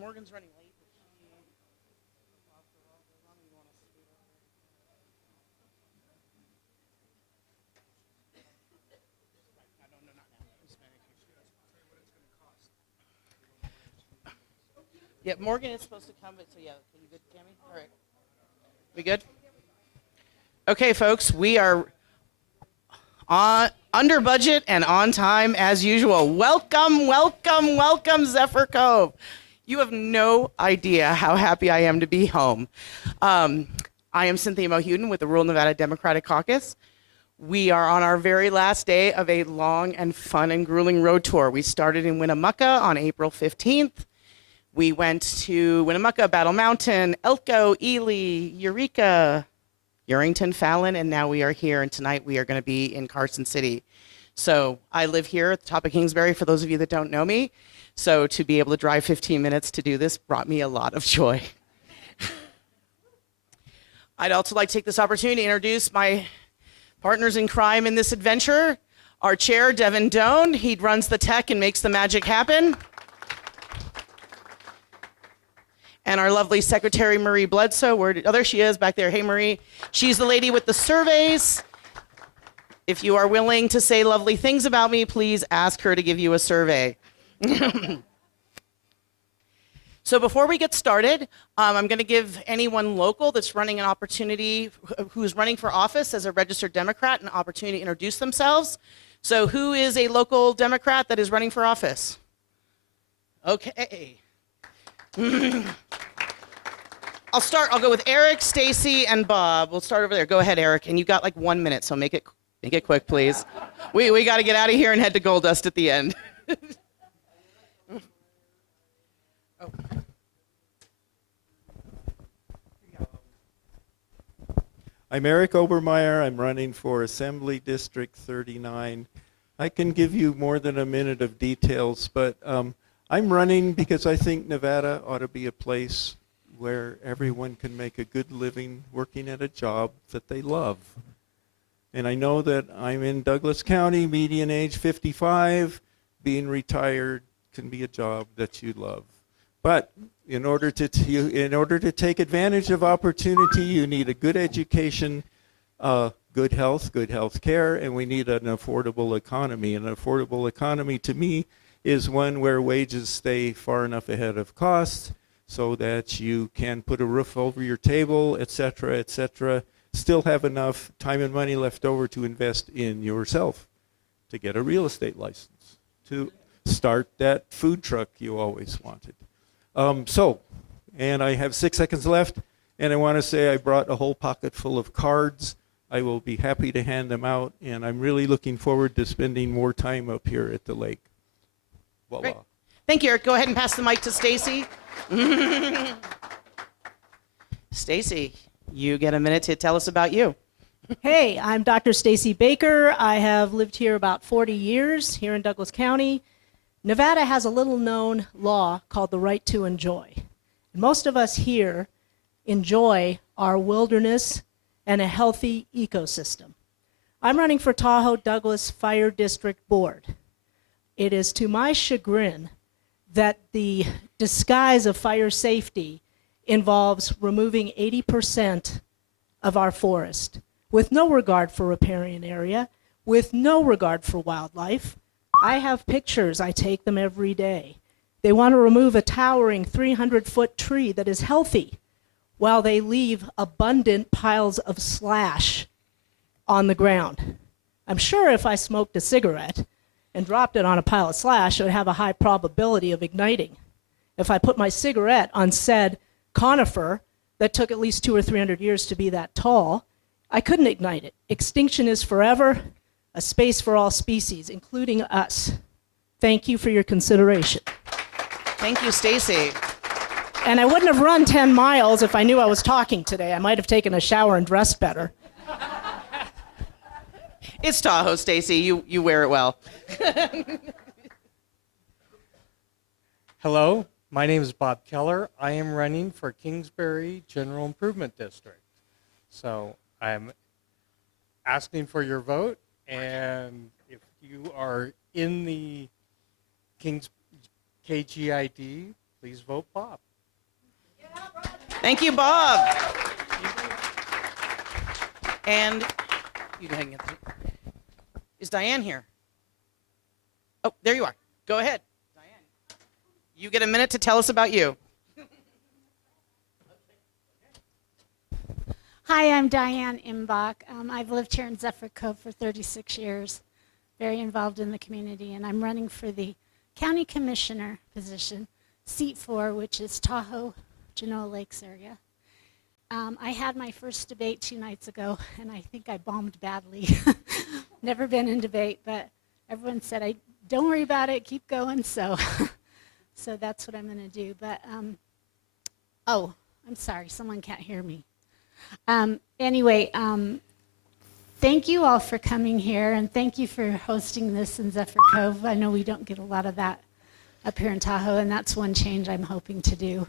Morgan's running late. Yeah, Morgan is supposed to come, but so yeah, you good, Tammy? All right. We good? Okay, folks, we are under budget and on time as usual. Welcome, welcome, welcome, Zephyr Cove. You have no idea how happy I am to be home. I am Cynthia Mohuden with the Rural Nevada Democratic Caucus. We are on our very last day of a long and fun and grueling road tour. We started in Winnemucca on April 15th. We went to Winnemucca, Battle Mountain, Elko, Ely, Eureka, Urington, Fallon, and now we are here, and tonight we are going to be in Carson City. So I live here at the top of Kingsbury, for those of you that don't know me. So to be able to drive 15 minutes to do this brought me a lot of joy. I'd also like to take this opportunity to introduce my partners in crime in this adventure. Our chair, Devin Doan, he runs the tech and makes the magic happen. And our lovely secretary, Marie Bledsoe. There she is back there. Hey, Marie. She's the lady with the surveys. If you are willing to say lovely things about me, please ask her to give you a survey. So before we get started, I'm going to give anyone local that's running an opportunity, who's running for office as a registered Democrat, an opportunity to introduce themselves. So who is a local Democrat that is running for office? Okay. I'll go with Eric, Stacy, and Bob. We'll start over there. Go ahead, Eric. And you got like 1 minute, so make it quick, please. We got to get out of here and head to Gold Dust at the end. Oh. I'm Eric Obermeyer. I'm running for Assembly District 39. I can give you more than a minute of details, but I'm running because I think Nevada ought to be a place where everyone can make a good living working at a job that they love. And I know that I'm in Douglas County, median age 55. Being retired can be a job that you love. But in order to take advantage of opportunity, you need a good education, good health care, and we need an affordable economy. An affordable economy, to me, is one where wages stay far enough ahead of costs so that you can put a roof over your table, et cetera, still have enough time and money left over to invest in yourself, to get a real estate license, to start that food truck you always wanted. And I have 6 seconds left, and I want to say I brought a whole pocket full of cards. I will be happy to hand them out, and I'm really looking forward to spending more time up here at the lake. Voila. Great. Thank you, Eric. Go ahead and pass the mic to Stacy. Stacy, you get a minute to tell us about you. Hey, I'm Dr. Stacy Baker. I have lived here about 40 years here in Douglas County. Nevada has a little known law called the right to enjoy. And most of us here enjoy our wilderness and a healthy ecosystem. I'm running for Tahoe Douglas Fire District Board. It is to my chagrin that the disguise of fire safety involves removing 80% of our forest with no regard for riparian area, with no regard for wildlife. I have pictures, I take them every day. They want to remove a towering 300-foot tree that is healthy while they leave abundant piles of slash on the ground. I'm sure if I smoked a cigarette and dropped it on a pile of slash, it would have a high probability of igniting. If I put my cigarette on said conifer that took at least 200 or 300 years to be that tall, I couldn't ignite it. Extinction is forever, a space for all species, including us. Thank you for your consideration. Thank you, Stacy. And I wouldn't have run 10 miles if I knew I was talking today. I might have taken a shower and dressed better. It's Tahoe, Stacy. You wear it well. Hello, my name is Bob Keller. I am running for Kingsbury General Improvement District. So I'm asking for your vote, and if you are in the KGID, please vote Bob. Thank you, Bob. And you go ahead and get this. Is Diane here? Oh, there you are. Go ahead. Diane. You get a minute to tell us about you. Hi, I'm Diane Imbach. I've lived here in Zephyr Cove for 36 years, very involved in the community, and I'm running for the county commissioner position, seat 4, which is Tahoe, Genoa Lakes area. I had my first debate 2 nights ago, and I think I bombed badly. Never been in debate, but everyone said, don't worry about it, keep going, so so that's what I'm going to do. But, oh, I'm sorry, someone can't hear me. Anyway, thank you all for coming here, and thank you for hosting this in Zephyr Cove. I know we don't get a lot of that up here in Tahoe, and that's one change I'm hoping to do.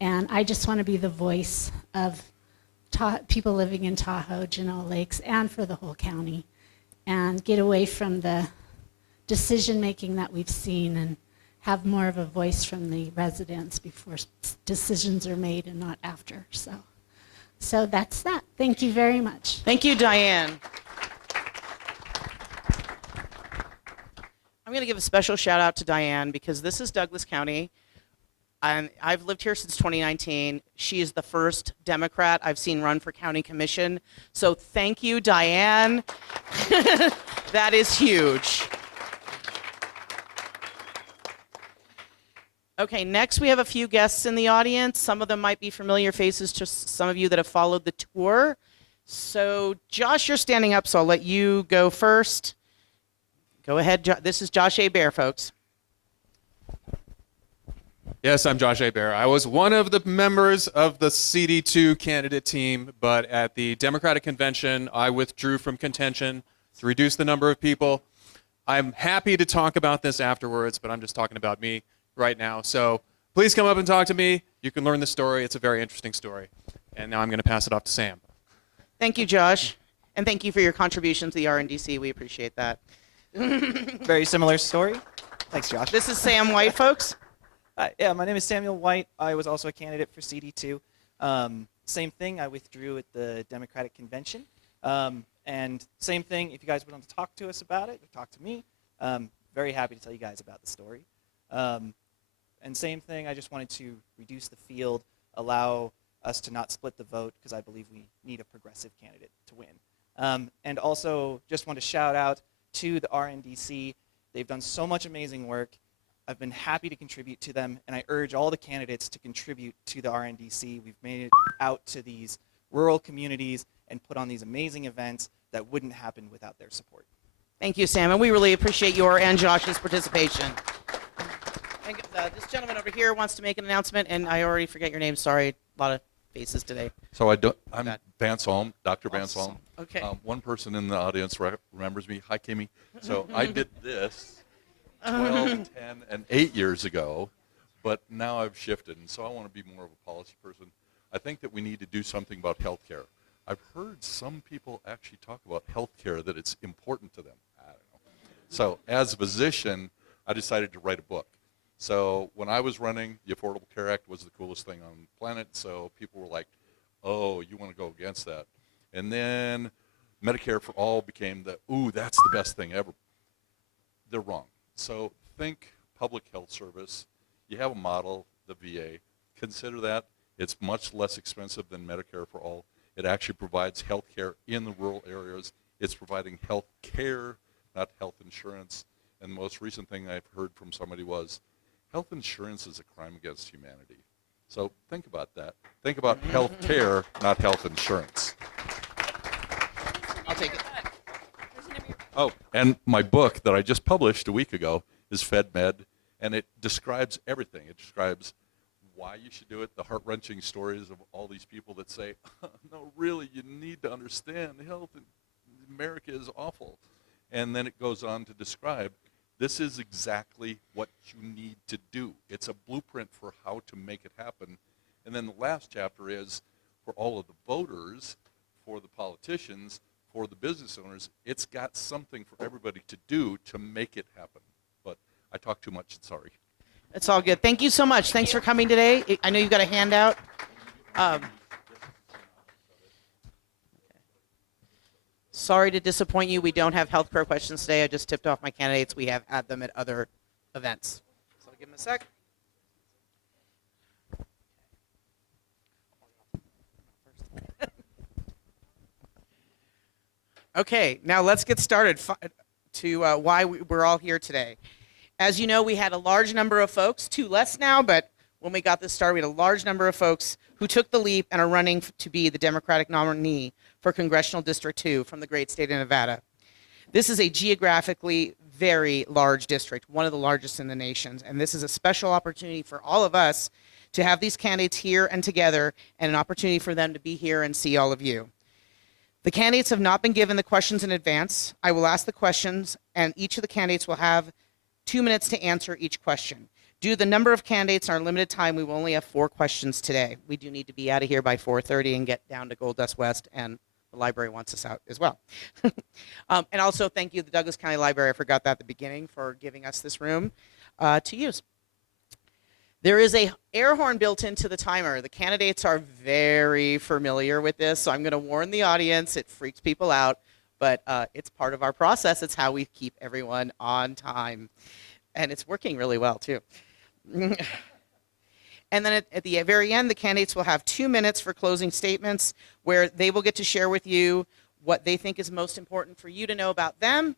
And I just want to be the voice of people living in Tahoe, Genoa Lakes, and for the whole county, and get away from the decision-making that we've seen and have more of a voice from the residents before decisions are made and not after. So that's that. Thank you very much. Thank you, Diane. I'm going to give a special shout out to Diane because this is Douglas County. And I've lived here since 2019. She is the first Democrat I've seen run for county commission. So thank you, Diane. That is huge. Okay, next we have a few guests in the audience. Some of them might be familiar faces to some of you that have followed the tour. So Josh, you're standing up, so I'll let you go first. Go ahead. This is Josh A. Bear, folks. Yes, I'm Josh Bear. I was one of the members of the CD2 candidate team, but at the Democratic convention, I withdrew from contention to reduce the number of people. I'm happy to talk about this afterwards, but I'm just talking about me right now. So please come up and talk to me. You can learn the story. It's a very interesting story. And now I'm going to pass it off to Sam. Thank you, Josh. And thank you for your contribution to the RNDC. We appreciate that. Very similar story. Thanks, Josh. This is Sam White, folks. Yeah, my name is Samuel White. I was also a candidate for CD2. Same thing, I withdrew at the Democratic convention. And same thing, if you guys would want to talk to us about it, or talk to me, very happy to tell you guys about the story. And same thing, I just wanted to reduce the field, allow us to not split the vote, because I believe we need a progressive candidate to win. And also, just want to shout out to the RNDC. They've done so much amazing work. I've been happy to contribute to them, and I urge all the candidates to contribute to the RNDC. We've made it out to these rural communities and put on these amazing events that wouldn't happen without their support. Thank you, Sam, and we really appreciate your and Josh's participation. And, this gentleman over here wants to make an announcement, and I already forget your name. Sorry, a lot of faces today. So I'm Vance Holm, Dr. Vance Holm. Okay. One person in the audience remembers me. Hi, Kimmy. So I did this 12, 10, and 8 years ago, but now I've shifted, and so I want to be more of a policy person. I think that we need to do something about health care. I've heard some people actually talk about health care, that it's important to them. I don't know. So as a physician, I decided to write a book. So when I was running, the Affordable Care Act was the coolest thing on the planet, so people were like, oh, you want to go against that. And then Medicare for All became ooh, that's the best thing ever. They're wrong. So think public health service. You have a model, the VA. Consider that. It's much less expensive than Medicare for All. It actually provides health care in the rural areas. It's providing health care, not health insurance. And the most recent thing I've heard from somebody was, health insurance is a crime against humanity. So think about that. Think about health care, not health insurance. I'll take it. Oh, and my book that I just published a week ago is FedMed, and it describes everything. It describes why you should do it, the heart-wrenching stories of all these people that say, no, really, you need to understand health in America is awful. And then it goes on to describe, this is exactly what you need to do. It's a blueprint for how to make it happen. And then the last chapter is for all of the voters, for the politicians, for the business owners, it's got something for everybody to do to make it happen. But I talk too much, sorry. It's all good. Thank you so much. Thanks for coming today. I know you've got a handout. Sorry to disappoint you. We don't have healthcare questions today. I just tipped off my candidates. We have had them at other events. So I'll give them a sec. Okay, now let's get started to why we're all here today. As you know, we had a large number of folks, two less now, but when we got this started, we had a large number of folks who took the leap and are running to be the Democratic nominee for Congressional District 2 from the great state of Nevada. This is a geographically very large district, one of the largest in the nation, and this is a special opportunity for all of us to have these candidates here and together, and an opportunity for them to be here and see all of you. The candidates have not been given the questions in advance. I will ask the questions, and each of the candidates will have 2 minutes to answer each question. Due to the number of candidates and our limited time, we will only have 4 questions today. We do need to be out of here by 4:30 and get down to Gold Dust West, and the library wants us out as well. And also thank you, the Douglas County Library, I forgot that at the beginning, for giving us this room to use. There is a air horn built into the timer. The candidates are very familiar with this, so I'm going to warn the audience. It freaks people out, but it's part of our process. It's how we keep everyone on time, and it's working really well, too. And then at the very end, the candidates will have 2 minutes for closing statements, where they will get to share with you what they think is most important for you to know about them,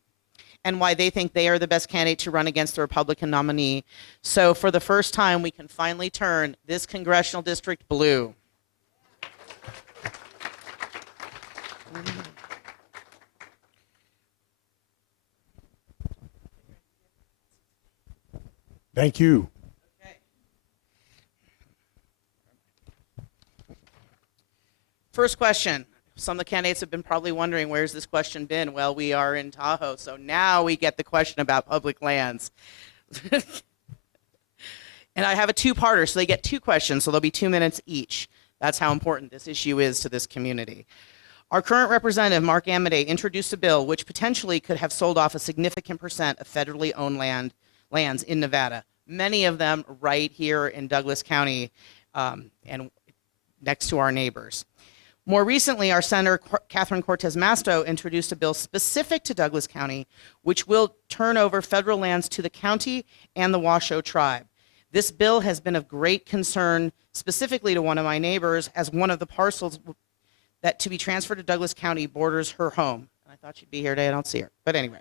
and why they think they are the best candidate to run against the Republican nominee. So for the first time, we can finally turn this congressional district blue. Thank you. Okay. First question. Some of the candidates have been probably wondering, where's this question been? Well, we are in Tahoe, so now we get the question about public lands. And I have a two-parter, so they get 2 questions, so there'll be 2 minutes each. That's how important this issue is to this community. Our current representative, Mark Amodei, introduced a bill which potentially could have sold off a significant percent of federally owned lands in Nevada, many of them right here in Douglas County and next to our neighbors. More recently, our Senator Catherine Cortez Masto introduced a bill specific to Douglas County, which will turn over federal lands to the county and the Washoe tribe. This bill has been of great concern specifically to one of my neighbors, as one of the parcels that to be transferred to Douglas County borders her home. And I thought she'd be here today. I don't see her. But anyway.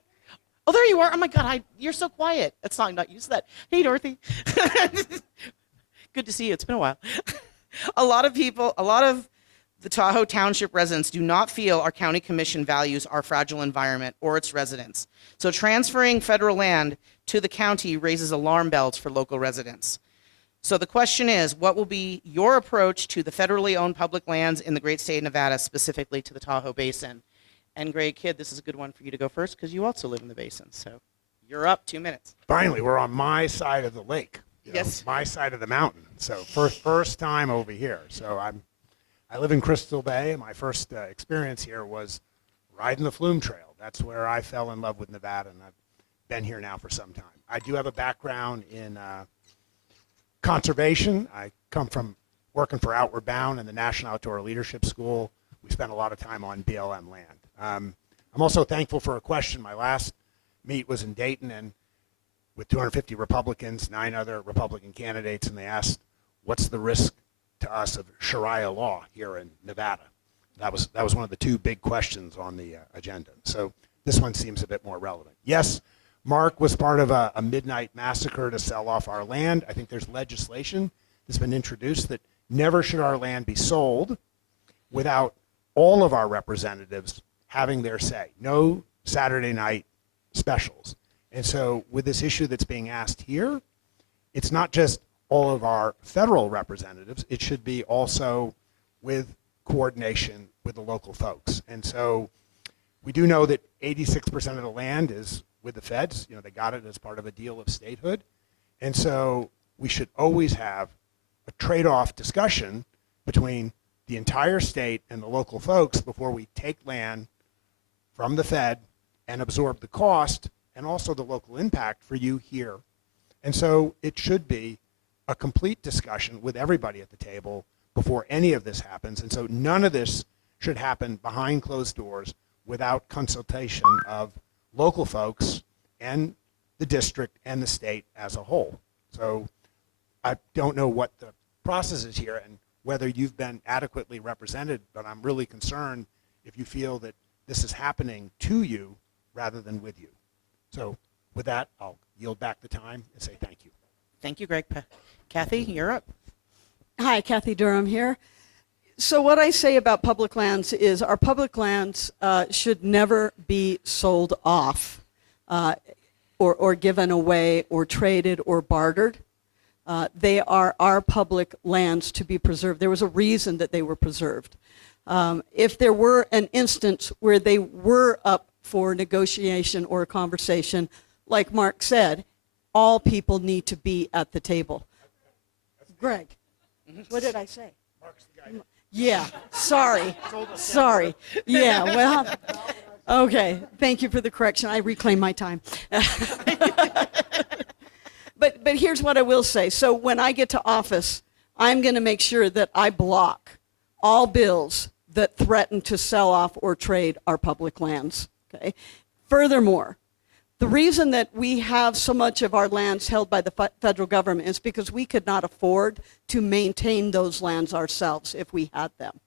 Oh, there you are. Oh, my God. You're so quiet. That's not used to that. Hey, Dorothy. Good to see you. It's been a while. A lot of the Tahoe Township residents do not feel our county commission values our fragile environment or its residents. So transferring federal land to the county raises alarm bells for local residents. So the question is, what will be your approach to the federally owned public lands in the great state of Nevada, specifically to the Tahoe Basin? And Greg Kidd, this is a good one for you to go first because you also live in the basin. So you're up, 2 minutes. Finally, we're on my side of the lake. Yes. My side of the mountain. So first time over here. So I live in Crystal Bay, and my first experience here was riding the Flume Trail. That's where I fell in love with Nevada, and I've been here now for some time. I do have a background in conservation. I come from working for Outward Bound and the National Outdoor Leadership School. We spent a lot of time on BLM land. I'm also thankful for a question. My last meet was in Dayton, and with 250 Republicans, 9 other Republican candidates, and they asked, what's the risk to us of Sharia law here in Nevada? That was one of the 2 big questions on the agenda. So this one seems a bit more relevant. Yes, Mark was part of a midnight massacre to sell off our land. I think there's legislation that's been introduced that never should our land be sold without all of our representatives having their say. No Saturday night specials. And so with this issue that's being asked here, it's not just all of our federal representatives, it should be also with coordination with the local folks. And so we do know that 86% of the land is with the feds. They got it as part of a deal of statehood. And so we should always have a trade-off discussion between the entire state and the local folks before we take land from the Fed and absorb the cost and also the local impact for you here And so it should be a complete discussion with everybody at the table before any of this happens. And so none of this should happen behind closed doors without consultation of local folks and the district and the state as a whole. So I don't know what the process is here and whether you've been adequately represented, but I'm really concerned if you feel that this is happening to you rather than with you. So with that, I'll yield back the time and say thank you. Thank you, Greg. Kathy, you're up. Hi, Kathy Durham here. So what I say about public lands is our public lands should never be sold off or given away or traded or bartered. They are our public lands to be preserved. There was a reason that they were preserved. If there were an instance where they were up for negotiation or a conversation, like Mark said, all people need to be at the table. Greg, what did I say? Mark's the guy. Yeah, sorry. Yeah, well, okay. Thank you for the correction. I reclaim my time. But here's what I will say. So when I get to office, I'm going to make sure that I block all bills that threaten to sell off or trade our public lands. Okay. Furthermore, the reason that we have so much of our lands held by the federal government is because we could not afford to maintain those lands ourselves if we had them.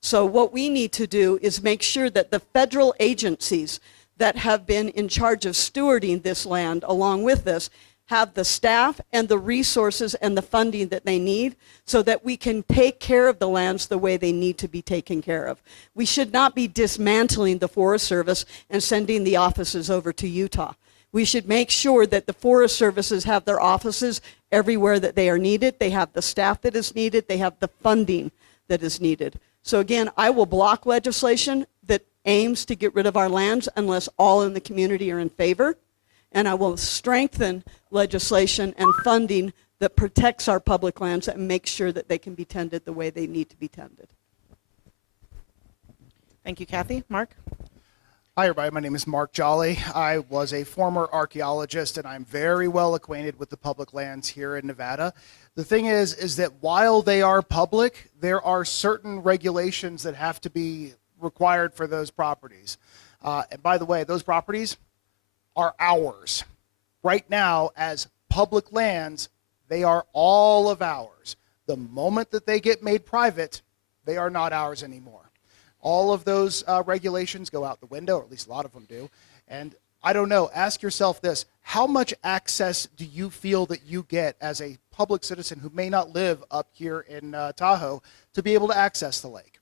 So what we need to do is make sure that the federal agencies that have been in charge of stewarding this land along with this have the staff and the resources and the funding that they need so that we can take care of the lands the way they need to be taken care of. We should not be dismantling the Forest Service and sending the offices over to Utah. We should make sure that the Forest Services have their offices everywhere that they are needed. They have the staff that is needed. They have the funding that is needed. So again, I will block legislation that aims to get rid of our lands unless all in the community are in favor. And I will strengthen legislation and funding that protects our public lands and makes sure that they can be tended the way they need to be tended. Thank you, Kathy. Mark? Hi, everybody. My name is Mark Jolly. I was a former archaeologist, and I'm very well acquainted with the public lands here in Nevada. The thing is that while they are public, there are certain regulations that have to be required for those properties. And by the way, those properties are ours. Right now, as public lands, they are all of ours. The moment that they get made private, they are not ours anymore. All of those regulations go out the window, or at least a lot of them do. And I don't know, ask yourself this, how much access do you feel that you get as a public citizen who may not live up here in Tahoe to be able to access the lake?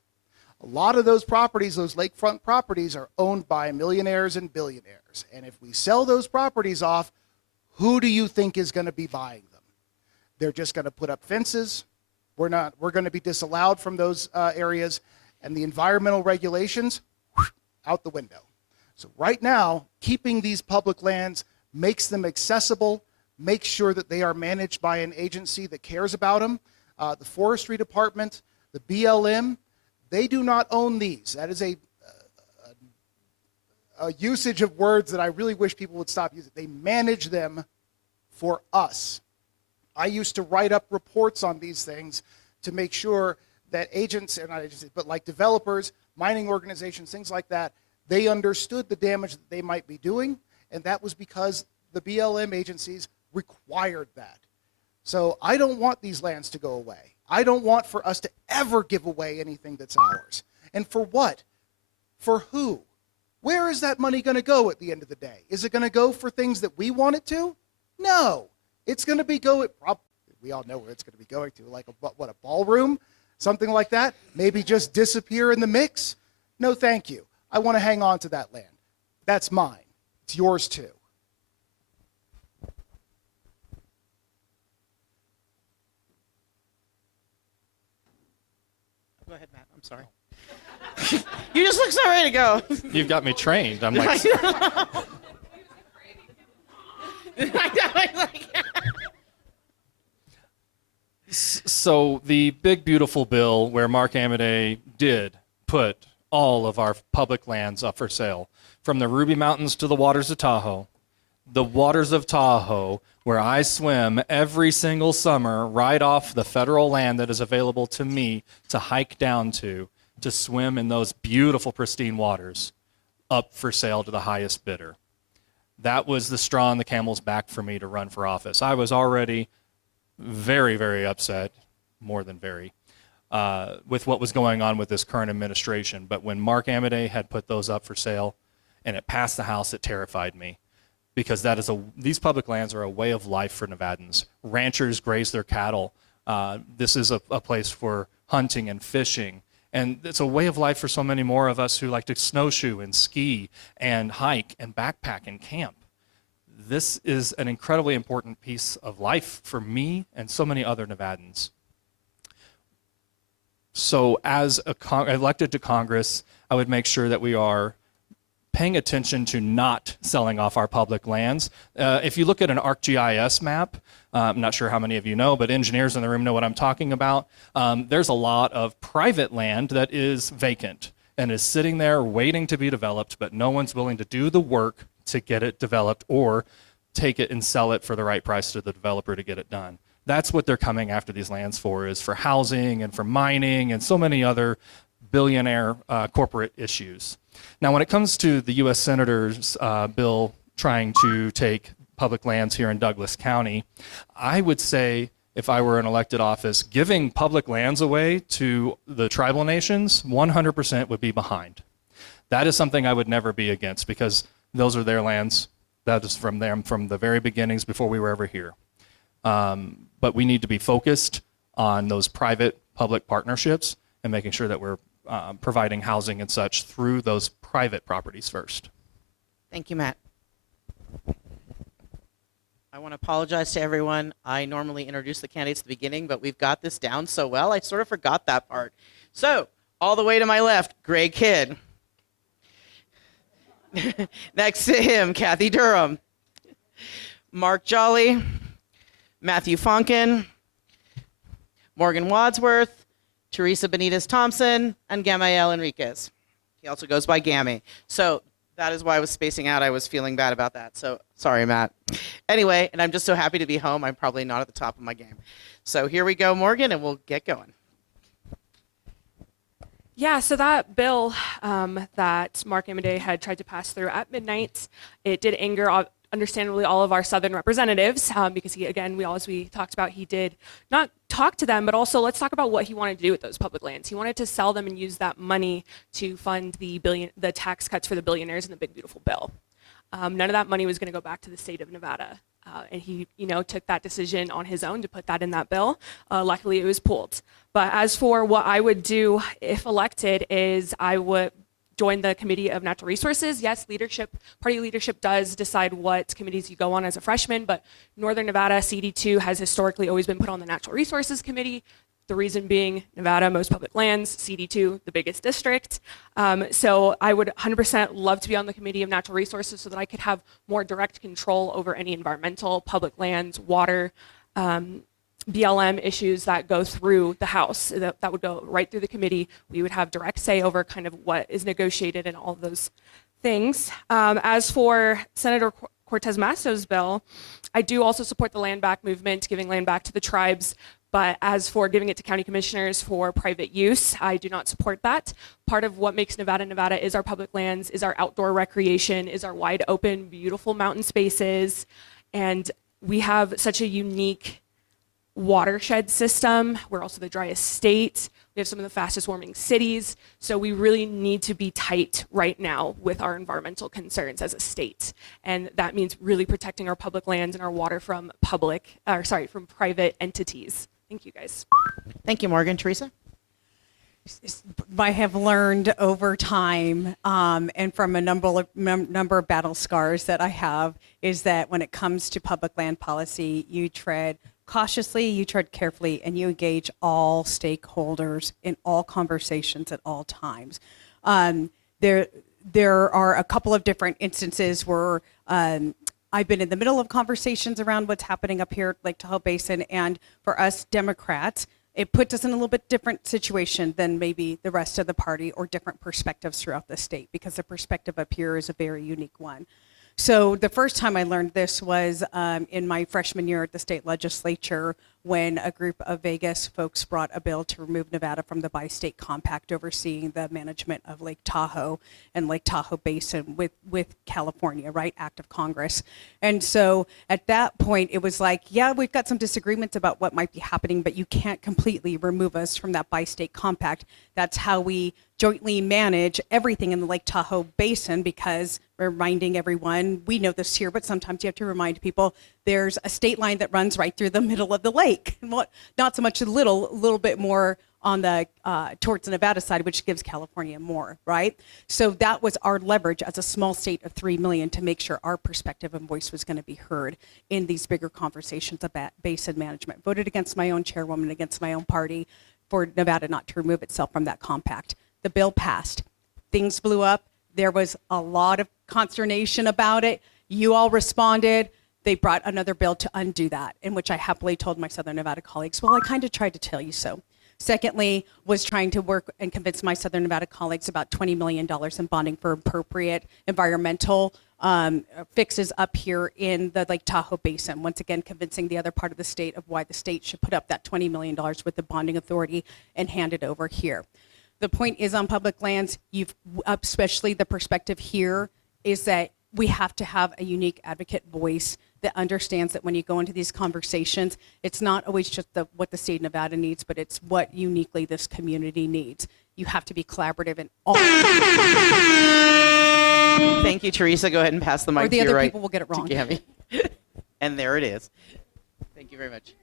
A lot of those properties, those lakefront properties, are owned by millionaires and billionaires. And if we sell those properties off, who do you think is going to be buying them? They're just going to put up fences. We're going to be disallowed from those areas. And the environmental regulations, out the window. So right now, keeping these public lands makes them accessible, makes sure that they are managed by an agency that cares about them. The Forestry Department, the BLM, they do not own these. That is a usage of words that I really wish people would stop using. They manage them for us. I used to write up reports on these things to make sure that agents, or not agencies, but like developers, mining organizations, things like that, they understood the damage that they might be doing, and that was because the BLM agencies required that. So I don't want these lands to go away. I don't want for us to ever give away anything that's ours. And for what? For who? Where is that money going to go at the end of the day? Is it going to go for things that we want it to? No. It's going to be we all know where it's going to be going to, like a ballroom? Something like that, maybe just disappear in the mix? No, thank you. I want to hang on to that land. That's mine. It's yours too. Go ahead, Matt. I'm sorry. You just look so ready to go. You've got me trained. I'm like, so the big beautiful bill where Mark Amadei did put all of our public lands up for sale, from the Ruby Mountains to the waters of Tahoe, the waters of Tahoe, where I swim every single summer right off the federal land that is available to me to hike down to swim in those beautiful, pristine waters, up for sale to the highest bidder. That was the straw on the camel's back for me to run for office. I was already very, very upset, more than very, with what was going on with this current administration. But when Mark Amodei had put those up for sale and it passed the House, it terrified me, because these public lands are a way of life for Nevadans. Ranchers graze their cattle. This is a place for hunting and fishing. And it's a way of life for so many more of us who like to snowshoe and ski and hike and backpack and camp. This is an incredibly important piece of life for me and so many other Nevadans. So as elected to Congress, I would make sure that we are paying attention to not selling off our public lands. If you look at an ArcGIS map, I'm not sure how many of you know, but engineers in the room know what I'm talking about. There's a lot of private land that is vacant and is sitting there waiting to be developed, but no one's willing to do the work to get it developed or take it and sell it for the right price to the developer to get it done. That's what they're coming after these lands for, is for housing and for mining and so many other billionaire corporate issues. Now, when it comes to the U.S. Senator's bill trying to take public lands here in Douglas County, I would say, if I were in elected office, giving public lands away to the tribal nations, 100% would be behind. That is something I would never be against, because those are their lands. That is from them from the very beginnings before we were ever here. But we need to be focused on those private-public partnerships and making sure that we're providing housing and such through those private properties first. Thank you, Matt. I want to apologize to everyone. I normally introduce the candidates at the beginning, but we've got this down so well, I sort of forgot that part. So, all the way to my left, Greg Kidd. Next to him, Kathy Durham. Mark Jolly, Matthew Fonkin, Morgan Wadsworth, Teresa Benitez Thompson, and Gamael Enriquez. He also goes by Gammy. So that is why I was spacing out. I was feeling bad about that. So sorry, Matt. Anyway, and I'm just so happy to be home. I'm probably not at the top of my game. So here we go, Morgan, and we'll get going. Yeah, so that bill that Mark Amodei had tried to pass through at midnight, it did anger, understandably, all of our Southern representatives because we talked about, he did not talk to them, but also let's talk about what he wanted to do with those public lands. He wanted to sell them and use that money to fund the tax cuts for the billionaires in the Big Beautiful Bill. None of that money was going to go back to the state of Nevada. And he, took that decision on his own to put that in that bill. Luckily, it was pulled. But as for what I would do if elected is I would join the Committee of Natural Resources. Yes, party leadership does decide what committees you go on as a freshman, but Northern Nevada CD2 has historically always been put on the Natural Resources Committee. The reason being Nevada, most public lands, CD2, the biggest district. So I would 100% love to be on the Committee of Natural Resources so that I could have more direct control over any environmental, public lands, water, BLM issues that go through the House. That would go right through the committee. We would have direct say over kind of what is negotiated and all of those things. As for Senator Cortez Masto's bill, I do also support the land back movement, giving land back to the tribes. But as for giving it to county commissioners for private use, I do not support that. Part of what makes Nevada Nevada is our public lands, is our outdoor recreation, is our wide open, beautiful mountain spaces. And we have such a unique watershed system. We're also the driest state. We have some of the fastest warming cities. So we really need to be tight right now with our environmental concerns as a state. And that means really protecting our public lands and our water from from private entities. Thank you, guys. Thank you, Morgan. Teresa? I have learned over time, and from a number of battle scars that I have, is that when it comes to public land policy, you tread cautiously, you tread carefully, and you engage all stakeholders in all conversations at all times. There are a couple of different instances where I've been in the middle of conversations around what's happening up here at Lake Tahoe Basin, and for us Democrats, it puts us in a little bit different situation than maybe the rest of the party or different perspectives throughout the state, because the perspective up here is a very unique one. So the first time I learned this was in my freshman year at the state legislature, when a group of Vegas folks brought a bill to remove Nevada from the bi-state compact overseeing the management of Lake Tahoe and Lake Tahoe Basin with California, right? Act of Congress. And so at that point, it was like, yeah, we've got some disagreements about what might be happening, but you can't completely remove us from that bi-state compact. That's how we jointly manage everything in the Lake Tahoe Basin, because reminding everyone, we know this here, but sometimes you have to remind people, there's a state line that runs right through the middle of the lake. Not so much a little bit more on the towards the Nevada side, which gives California more, right? So that was our leverage as a small state of 3 million to make sure our perspective and voice was going to be heard in these bigger conversations about basin management. Voted against my own chairwoman, against my own party, for Nevada not to remove itself from that compact. The bill passed. Things blew up. There was a lot of consternation about it. You all responded. They brought another bill to undo that, in which I happily told my Southern Nevada colleagues, well, I kind of tried to tell you so. Secondly, was trying to work and convince my Southern Nevada colleagues about $20 million in bonding for appropriate environmental fixes up here in the Lake Tahoe Basin. Once again, convincing the other part of the state of why the state should put up that $20 million with the bonding authority and hand it over here. The point is, on public lands, especially the perspective here, is that we have to have a unique advocate voice that understands that when you go into these conversations, it's not always just what the state of Nevada needs, but it's what uniquely this community needs. You have to be collaborative in all. Thank you, Teresa. Go ahead and pass the mic Or the to your other right people will get it wrong. to Gammy. And there it is. Thank you very much.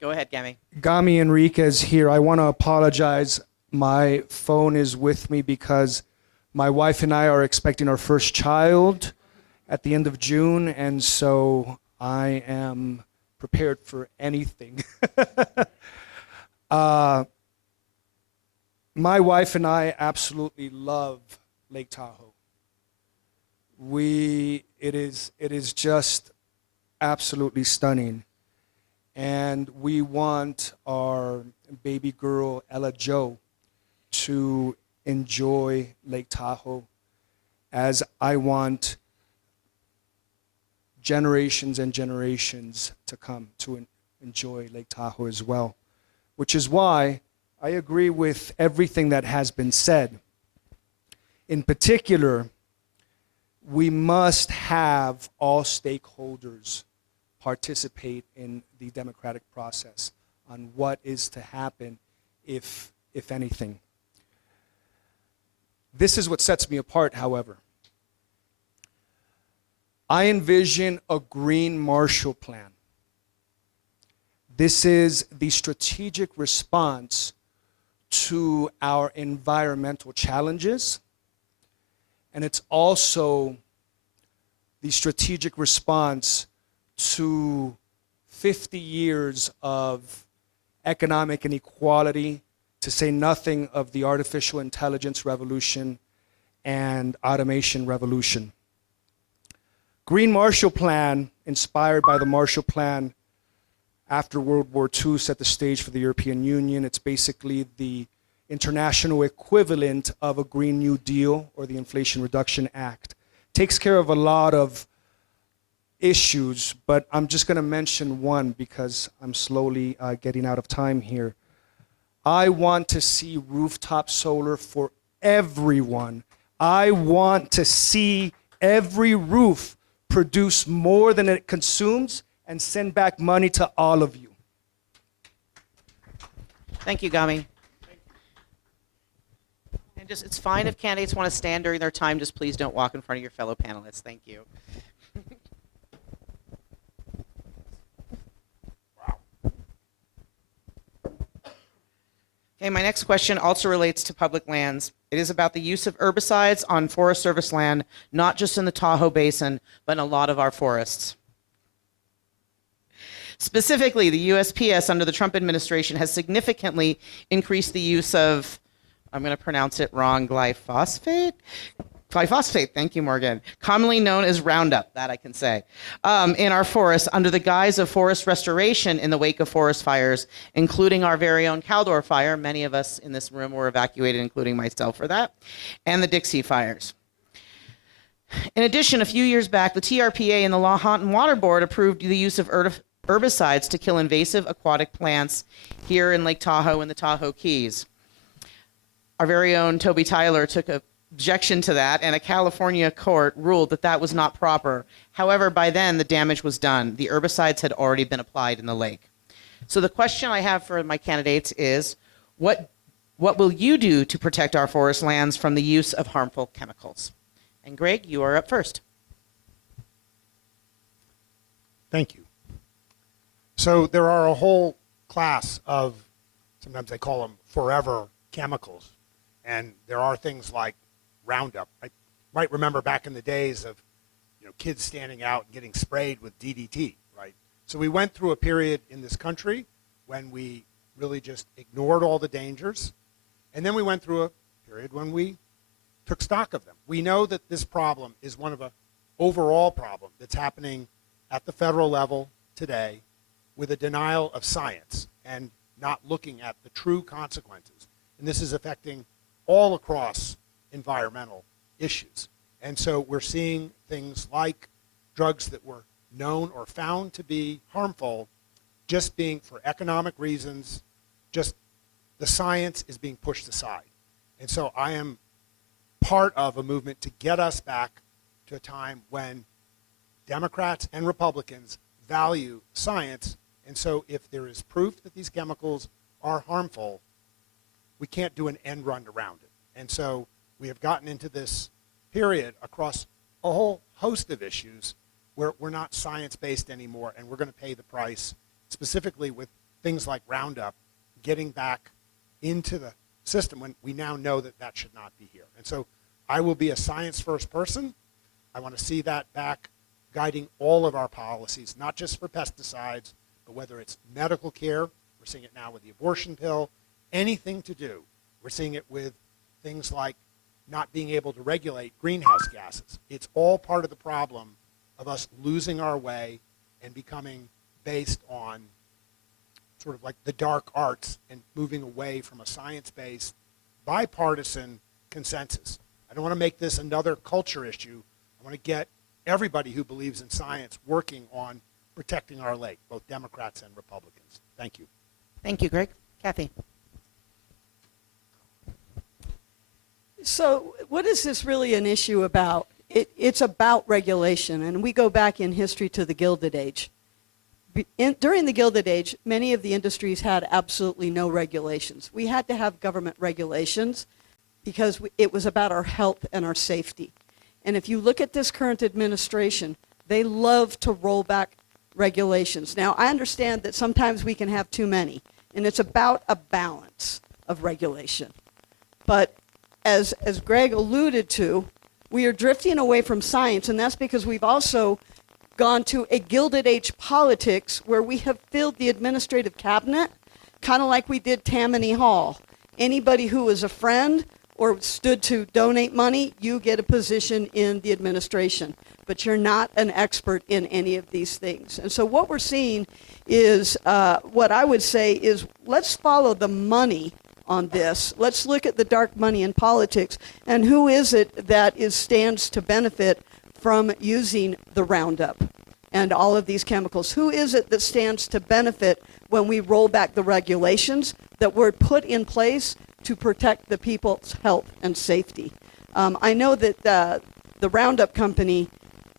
Go ahead, Gammy. Gami Enriquez here. I want to apologize. My phone is with me because my wife and I are expecting our first child at the end of June, and so I am prepared for anything. My wife and I absolutely love Lake Tahoe. It is just absolutely stunning. And we want our baby girl, Ella Jo, to enjoy Lake Tahoe, as I want generations and generations to come to enjoy Lake Tahoe as well. Which is why I agree with everything that has been said. In particular, we must have all stakeholders participate in the democratic process on what is to happen, if anything. This is what sets me apart, however. I envision a green Marshall Plan. This is the strategic response to our environmental challenges, and it's also the strategic response to 50 years of economic inequality, to say nothing of the artificial intelligence revolution and automation revolution. Green Marshall Plan, inspired by the Marshall Plan after World War II, set the stage for the European Union. It's basically the international equivalent of a Green New Deal or the Inflation Reduction Act. Takes care of a lot of issues, but I'm just going to mention one because I'm slowly getting out of time here. I want to see rooftop solar for everyone. I want to see every roof produce more than it consumes and send back money to all of you. Thank you, Gami. And just, it's fine if candidates want to stand during their time. Just please don't walk in front of your fellow panelists. Thank you. Okay, my next question also relates to public lands. It is about the use of herbicides on Forest Service land, not just in the Tahoe Basin, but in a lot of our forests. Specifically, the USPS under the Trump administration has significantly increased the use of, I'm going to pronounce it wrong, glyphosate? Glyphosate, thank you, Morgan. Commonly known as Roundup, that I can say, in our forests under the guise of forest restoration in the wake of forest fires, including our very own Caldor fire. Many of us in this room were evacuated, including myself for that, and the Dixie fires. In addition, a few years back, the TRPA and the Lahontan Water Board approved the use of herbicides to kill invasive aquatic plants here in Lake Tahoe and the Tahoe Keys. Our very own Toby Tyler took objection to that, and a California court ruled that that was not proper. However, by then, the damage was done. The herbicides had already been applied in the lake. So the question I have for my candidates is, what will you do to protect our forest lands from the use of harmful chemicals? And Greg, you are up first. Thank you. So there are a whole class of, sometimes they call them forever chemicals. And there are things like Roundup. I might remember back in the days of kids standing out and getting sprayed with DDT, right? So we went through a period in this country when we really just ignored all the dangers. And then we went through a period when we took stock of them. We know that this problem is one of an overall problem that's happening at the federal level today with a denial of science and not looking at the true consequences. And this is affecting all across environmental issues. And so we're seeing things like drugs that were known or found to be harmful just being, for economic reasons, just the science is being pushed aside. And so I am part of a movement to get us back to a time when Democrats and Republicans value science. And so if there is proof that these chemicals are harmful, we can't do an end run around it. And so we have gotten into this period across a whole host of issues where we're not science-based anymore, and we're going to pay the price, specifically with things like Roundup, getting back into the system when we now know that that should not be here. And so I will be a science-first person. I want to see that back guiding all of our policies, not just for pesticides, but whether it's medical care, we're seeing it now with the abortion pill, anything to do. We're seeing it with things like not being able to regulate greenhouse gases. It's all part of the problem of us losing our way and becoming based on sort of like the dark arts and moving away from a science-based, bipartisan consensus. I don't want to make this another culture issue. I want to get everybody who believes in science working on protecting our lake, both Democrats and Republicans. Thank you. Thank you, Greg. Kathy. So what is this really an issue about? It's about regulation, and we go back in history to the Gilded Age. During the Gilded Age, many of the industries had absolutely no regulations. We had to have government regulations because it was about our health and our safety. And if you look at this current administration, they love to roll back regulations. Now, I understand that sometimes we can have too many, and it's about a balance of regulation. But as Greg alluded to, we are drifting away from science, and that's because we've also gone to a Gilded Age politics where we have filled the administrative cabinet, kind of like we did Tammany Hall. Anybody who was a friend or stood to donate money, you get a position in the administration. But you're not an expert in any of these things. And so what we're seeing is, what I would say is, let's follow the money on this. Let's look at the dark money in politics, and who is it that stands to benefit from using the Roundup and all of these chemicals? Who is it that stands to benefit when we roll back the regulations that were put in place to protect the people's health and safety? I know that the Roundup company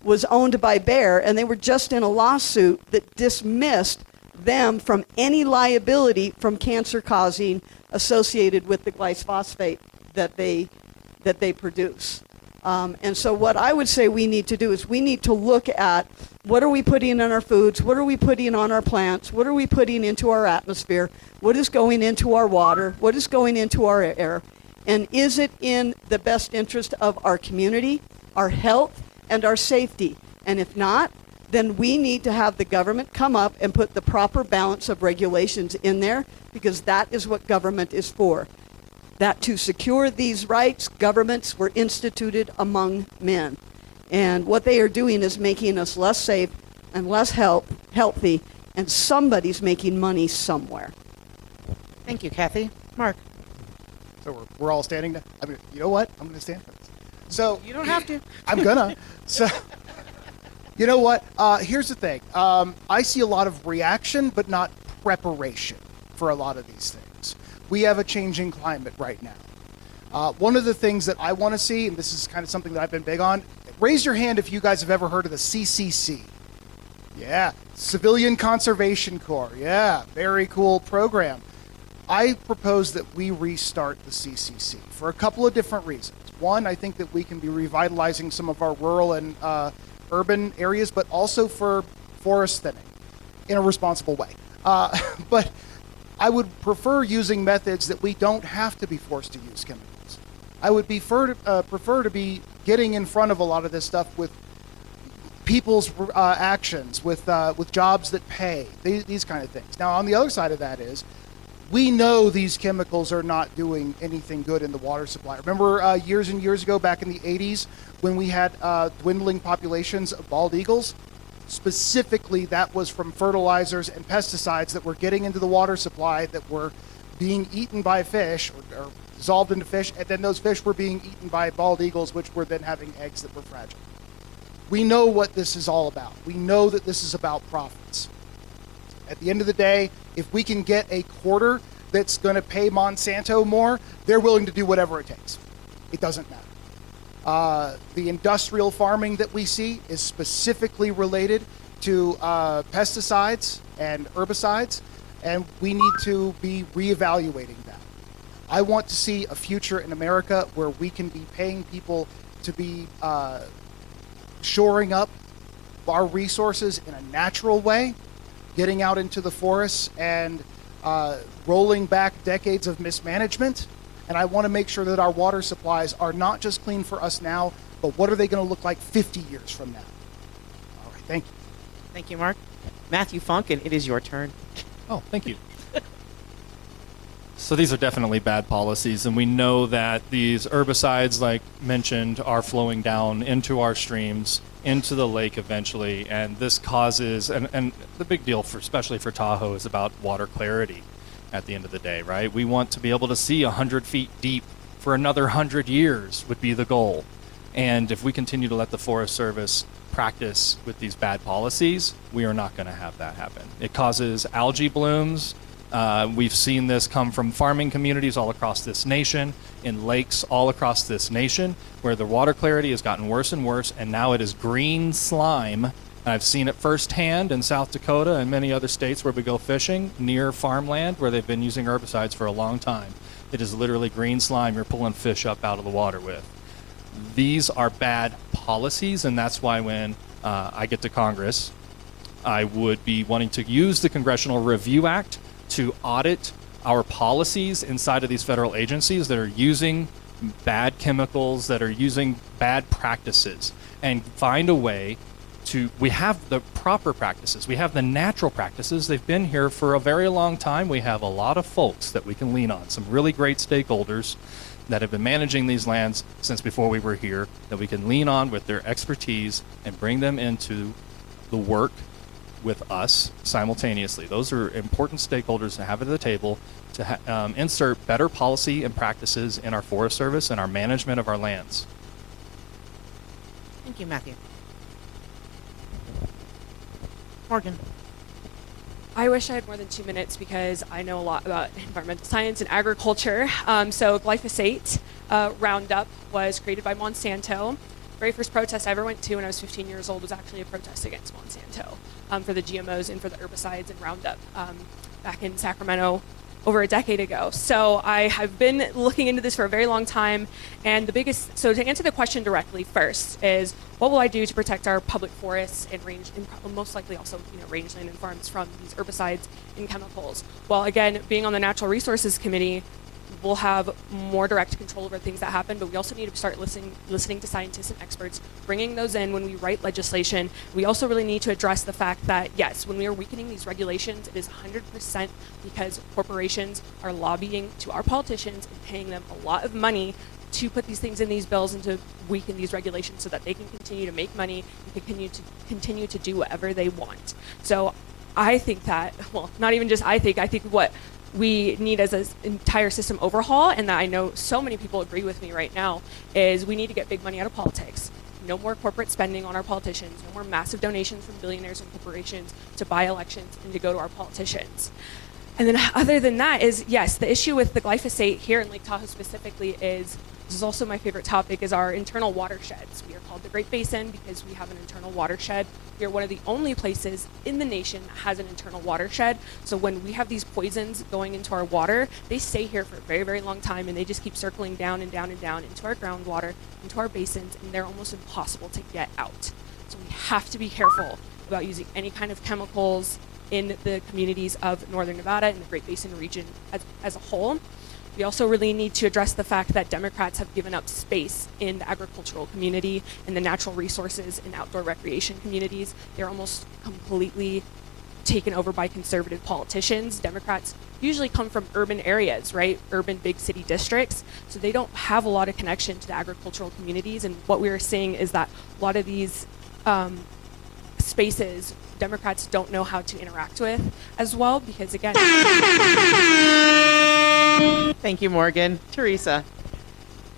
was owned by Bayer, and they were just in a lawsuit that dismissed them from any liability from cancer causing associated with the glyphosate that they produce. And so what I would say we need to do is we need to look at what are we putting in our foods, what are we putting on our plants, what are we putting into our atmosphere, what is going into our water, what is going into our air, and is it in the best interest of our community, our health, and our safety? And if not, then we need to have the government come up and put the proper balance of regulations in there, because that is what government is for. That to secure these rights, governments were instituted among men. And what they are doing is making us less safe and less healthy, and somebody's making money somewhere. Thank you, Kathy. Mark. So we're all standing now. I mean, you know what? I'm going to stand for this. So You don't have to. I'm gonna. So, you know what? Here's the thing. I see a lot of reaction, but not preparation for a lot of these things. We have a changing climate right now. One of the things that I want to see, and this is kind of something that I've been big on, raise your hand if you guys have ever heard of the CCC. Yeah, Civilian Conservation Corps. Yeah, very cool program. I propose that we restart the CCC for a couple of different reasons. One, I think that we can be revitalizing some of our rural and urban areas, but also for forest thinning in a responsible way. But I would prefer using methods that we don't have to be forced to use chemicals. I would prefer to be getting in front of a lot of this stuff with people's actions, with jobs that pay, these kind of things. Now, on the other side of that is, we know these chemicals are not doing anything good in the water supply. Remember years and years ago, back in the 80s, when we had dwindling populations of bald eagles? Specifically, that was from fertilizers and pesticides that were getting into the water supply that were being eaten by fish or dissolved into fish, and then those fish were being eaten by bald eagles, which were then having eggs that were fragile. We know what this is all about. We know that this is about profits. At the end of the day, if we can get a quarter that's going to pay Monsanto more, they're willing to do whatever it takes. It doesn't matter. The industrial farming that we see is specifically related to pesticides and herbicides, and we need to be reevaluating that. I want to see a future in America where we can be paying people to be shoring up our resources in a natural way, getting out into the forests and rolling back decades of mismanagement. And I want to make sure that our water supplies are not just clean for us now, but what are they going to look like 50 years from now? All right, thank you. Thank you, Mark. Matthew Funkin, it is your turn. Oh, thank you. So these are definitely bad policies, and we know that these herbicides, like mentioned, are flowing down into our streams, into the lake eventually, and this causes, and the big deal, for especially for Tahoe, is about water clarity at the end of the day, right? We want to be able to see 100 feet deep for another 100 years would be the goal. And if we continue to let the Forest Service practice with these bad policies, we are not going to have that happen. It causes algae blooms. We've seen this come from farming communities all across this nation, in lakes all across this nation, where the water clarity has gotten worse and worse, and now it is green slime. I've seen it firsthand in South Dakota and many other states where we go fishing near farmland where they've been using herbicides for a long time. It is literally green slime you're pulling fish up out of the water with. These are bad policies, and that's why when I get to Congress, I would be wanting to use the Congressional Review Act to audit our policies inside of these federal agencies that are using bad chemicals, that are using bad practices, and find a way to, we have the proper practices, we have the natural practices, they've been here for a very long time. We have a lot of folks that we can lean on, some really great stakeholders that have been managing these lands since before we were here, that we can lean on with their expertise and bring them into the work with us simultaneously. Those are important stakeholders to have at the table to insert better policy and practices in our Forest Service and our management of our lands. Thank you, Matthew. Morgan. I wish I had more than 2 minutes because I know a lot about environmental science and agriculture. So glyphosate Roundup was created by Monsanto. The very first protest I ever went to when I was 15 years old was actually a protest against Monsanto for the GMOs and for the herbicides and Roundup back in Sacramento over a decade ago. So I have been looking into this for a very long time, and so to answer the question directly first is, what will I do to protect our public forests and range, and most likely also rangeland and farms from these herbicides and chemicals? Well, again, being on the Natural Resources Committee, we'll have more direct control over things that happen, but we also need to start listening to scientists and experts, bringing those in when we write legislation. We also really need to address the fact that, yes, when we are weakening these regulations, it is 100% because corporations are lobbying to our politicians and paying them a lot of money to put these things in these bills and to weaken these regulations so that they can continue to make money and continue to do whatever they want. So I think that, well, not even just I think what we need as an entire system overhaul, and that I know so many people agree with me right now, is we need to get big money out of politics. No more corporate spending on our politicians, no more massive donations from billionaires and corporations to buy elections and to go to our politicians. And then other than that is, yes, the issue with the glyphosate here in Lake Tahoe specifically is, this is also my favorite topic, is our internal watersheds. We are called the Great Basin because we have an internal watershed. We are one of the only places in the nation that has an internal watershed. So when we have these poisons going into our water, they stay here for a very, very long time, and they just keep circling down and down and down into our groundwater, into our basins, and they're almost impossible to get out. So we have to be careful about using any kind of chemicals in the communities of Northern Nevada and the Great Basin region as a whole. We also really need to address the fact that Democrats have given up space in the agricultural community and the natural resources and outdoor recreation communities. They're almost completely taken over by conservative politicians. Democrats usually come from urban areas, right? Urban big city districts. So they don't have a lot of connection to the agricultural communities. And what we are seeing is that a lot of these spaces, Democrats don't know how to interact with as well, because again. Thank you, Morgan. Teresa.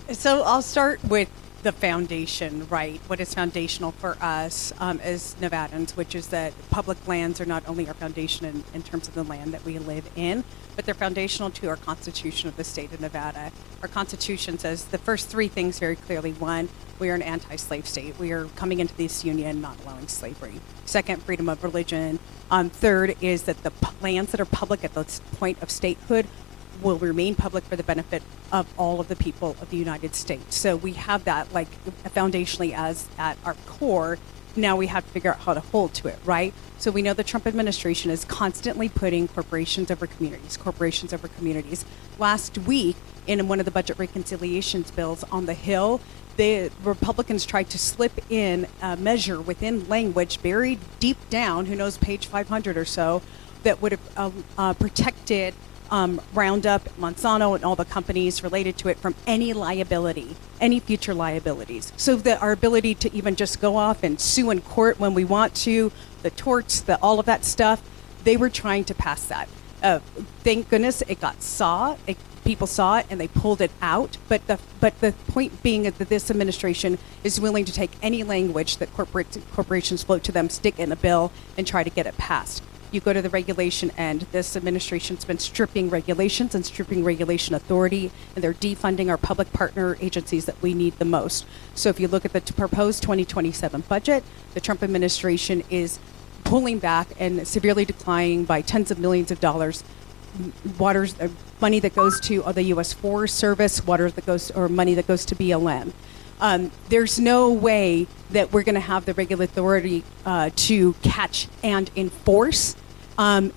So I'll start with the foundation, right? What is foundational for us as Nevadans, which is that public lands are not only our foundation in terms of the land that we live in, but they're foundational to our Constitution of the state of Nevada. Our Constitution says the first three things very clearly. One, we are an anti-slave state. We are coming into this union not allowing slavery. Second, freedom of religion. Third is that the lands that are public at the point of statehood will remain public for the benefit of all of the people of the United States. So we have that like foundationally as at our core. Now we have to figure out how to hold to it, right? So we know the Trump administration is constantly putting corporations over communities. Last week, in one of the budget reconciliations bills on the Hill, the Republicans tried to slip in a measure within language buried deep down, who knows, page 500 or so, that would have protected Roundup, Monsanto, and all the companies related to it from any liability, any future liabilities. So that our ability to even just go off and sue in court when we want to, the torts, all of that stuff, they were trying to pass that. Thank goodness it got people saw it and they pulled it out. But the point being that this administration is willing to take any language that corporations float to them, stick it in a bill, and try to get it passed. You go to the regulation end, this administration's been stripping regulations and stripping regulation authority, and they're defunding our public partner agencies that we need the most. So if you look at the proposed 2027 budget, the Trump administration is pulling back and severely declining by tens of millions of dollars money that goes to the U.S. Forest Service, money that goes to BLM. There's no way that we're going to have the regular authority to catch and enforce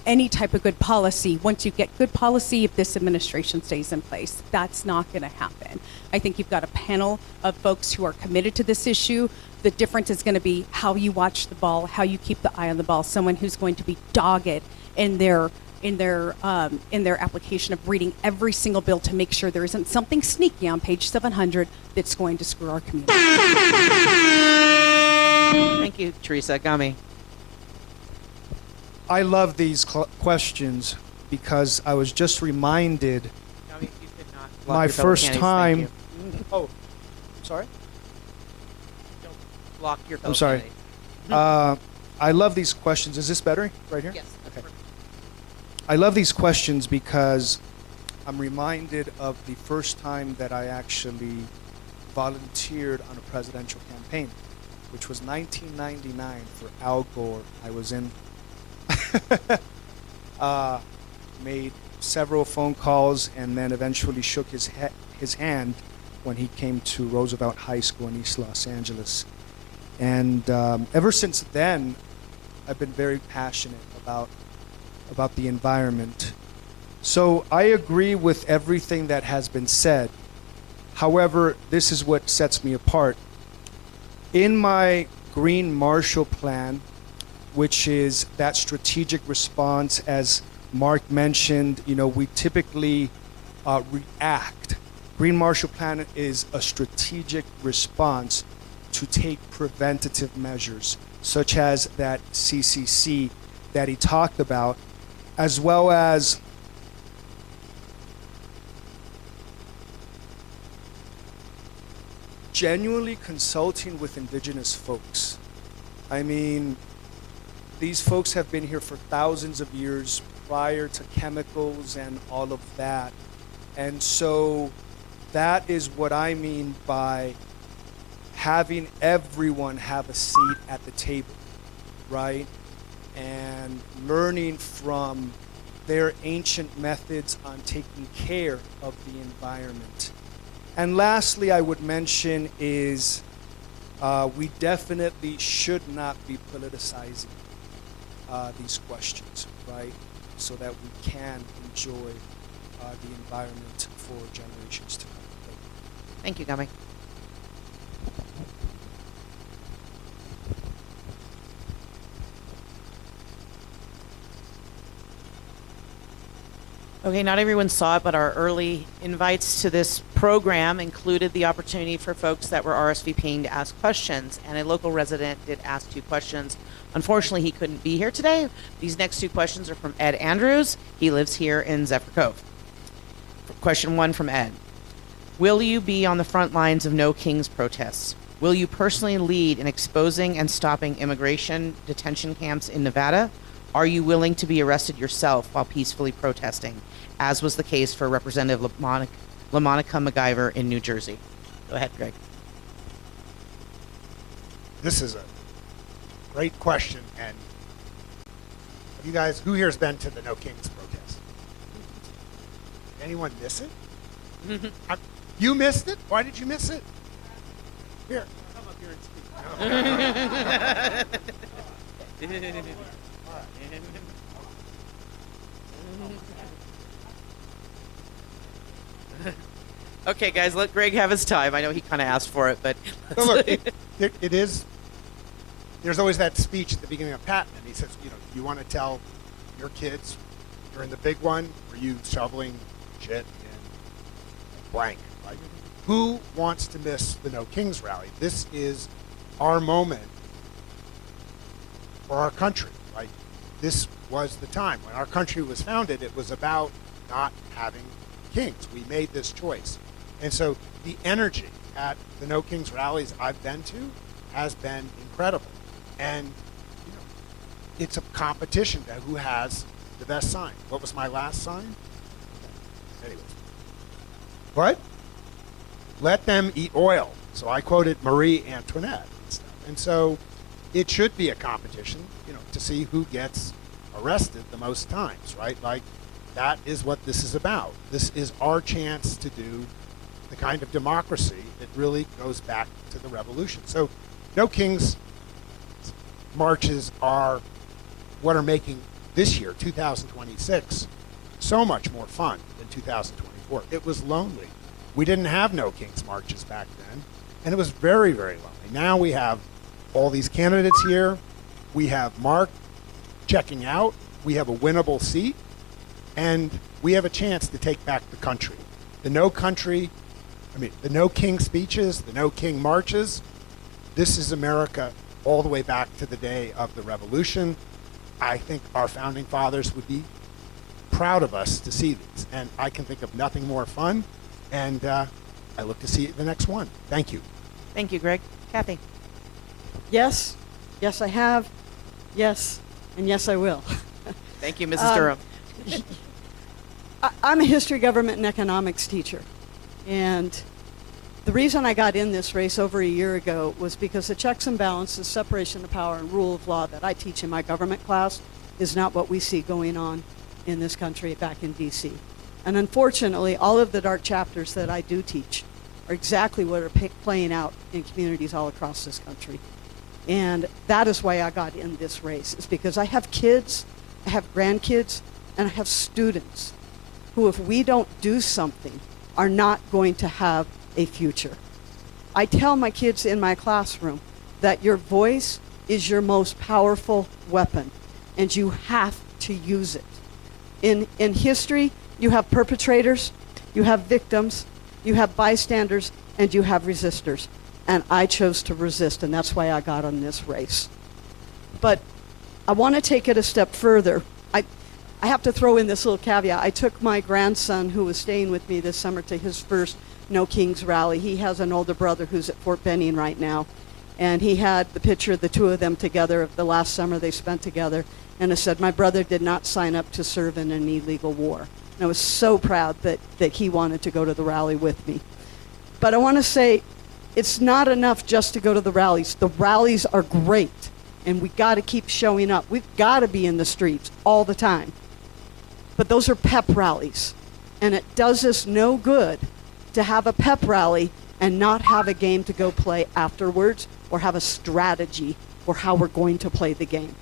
any type of good policy. Once you get good policy, if this administration stays in place, that's not going to happen. I think you've got a panel of folks who are committed to this issue. The difference is going to be how you watch the ball, how you keep the eye on the ball. Someone who's going to be dogged in their application of reading every single bill to make sure there isn't something sneaky on page 700 that's going to screw our community. Thank you, Teresa. Gami. I love these questions because I was just reminded Gami, if you could not block my your fellow first candidates, time. thank you. Oh, sorry. Don't block your fellow I'm sorry. candidates. I love these questions. Is this better right here? Yes. Okay. I love these questions because I'm reminded of the first time that I actually volunteered on a presidential campaign, which was 1999 for Al Gore. I was in, made several phone calls, and then eventually shook his hand when he came to Roosevelt High School in East Los Angeles. And ever since then, I've been very passionate about the environment. So I agree with everything that has been said. However, this is what sets me apart. In my Green Marshall Plan, which is that strategic response, as Mark mentioned, we typically react. Green Marshall Plan is a strategic response to take preventative measures, such as that CCC that he talked about, as well as genuinely consulting with indigenous folks. I mean, these folks have been here for thousands of years prior to chemicals and all of that. And so that is what I mean by having everyone have a seat at the table, right? And learning from their ancient methods on taking care of the environment. And lastly, I would mention is we definitely should not be politicizing these questions, right? So that we can enjoy the environment for generations to come. Thank you, Gummy. Okay, not everyone saw it, but our early invites to this program included the opportunity for folks that were RSVPing to ask questions, and a local resident did ask 2 questions. Unfortunately, he couldn't be here today. These next 2 questions are from Ed Andrews. He lives here in Zephyr Cove. Question 1 from Ed. Will you be on the front lines of No Kings protests? Will you personally lead in exposing and stopping immigration detention camps in Nevada? Are you willing to be arrested yourself while peacefully protesting, as was the case for Representative LaMonica MacGyver in New Jersey? Go ahead, Greg. This is a great question, and you guys, who here has been to the No Kings protest? Anyone miss it? You missed it? Why did you miss it? Here, come up here and speak. Okay, guys, let Greg have his time. I know he kind of asked for it, but So look, it is. There's always that speech at the beginning of Patton, and he says, you know, you want to tell your kids during the big one, were you shoveling shit in blank? Like, who wants to miss the No Kings rally? This is our moment for our country. Like, this was the time when our country was founded. It was about not having kings. We made this choice. And so the energy at the No Kings rallies I've been to has been incredible. And you know, it's a competition to who has the best sign. What was my last sign? Anyways. What? Let them eat oil. So I quoted Marie Antoinette and stuff. And so it should be a competition, you know, to see who gets arrested the most times, right? Like, that is what this is about. This is our chance to do the kind of democracy that really goes back to the revolution. So No Kings marches are what are making this year, 2026, so much more fun than 2024. It was lonely. We didn't have No Kings marches back then, and it was very, very lonely. Now we have all these candidates here. We have Mark checking out. We have a winnable seat. And we have a chance to take back the country. The No King speeches, the No King marches. This is America all the way back to the day of the Revolution. I think our founding fathers would be proud of us to see these. And I can think of nothing more fun. And I look to see the next one. Thank you. thank you, Greg. Kathy. Yes, yes, I have. Yes, and yes, I will. Thank you, Mrs. Durham. I'm a history, government, and economics teacher. And the reason I got in this race over a year ago was because the checks and balances, separation of power, and rule of law that I teach in my government class is not what we see going on in this country back in D.C. And unfortunately, all of the dark chapters that I do teach are exactly what are playing out in communities all across this country. And that is why I got in this race, is because I have kids, I have grandkids, and I have students who, if we don't do something, are not going to have a future. I tell my kids in my classroom that your voice is your most powerful weapon, and you have to use it. In history, you have perpetrators, you have victims, you have bystanders, and you have resistors. And I chose to resist, and that's why I got on this race. But I want to take it a step further. I have to throw in this little caveat. I took my grandson, who was staying with me this summer, to his first No Kings rally. He has an older brother who's at Fort Benning right now. And he had the picture of the two of them together of the last summer they spent together. And it said, my brother did not sign up to serve in an illegal war. And I was so proud that he wanted to go to the rally with me. But I want to say, it's not enough just to go to the rallies. The rallies are great, and we got to keep showing up. We've got to be in the streets all the time. But those are pep rallies, and it does us no good to have a pep rally and not have a game to go play afterwards or have a strategy for how we're going to play the game.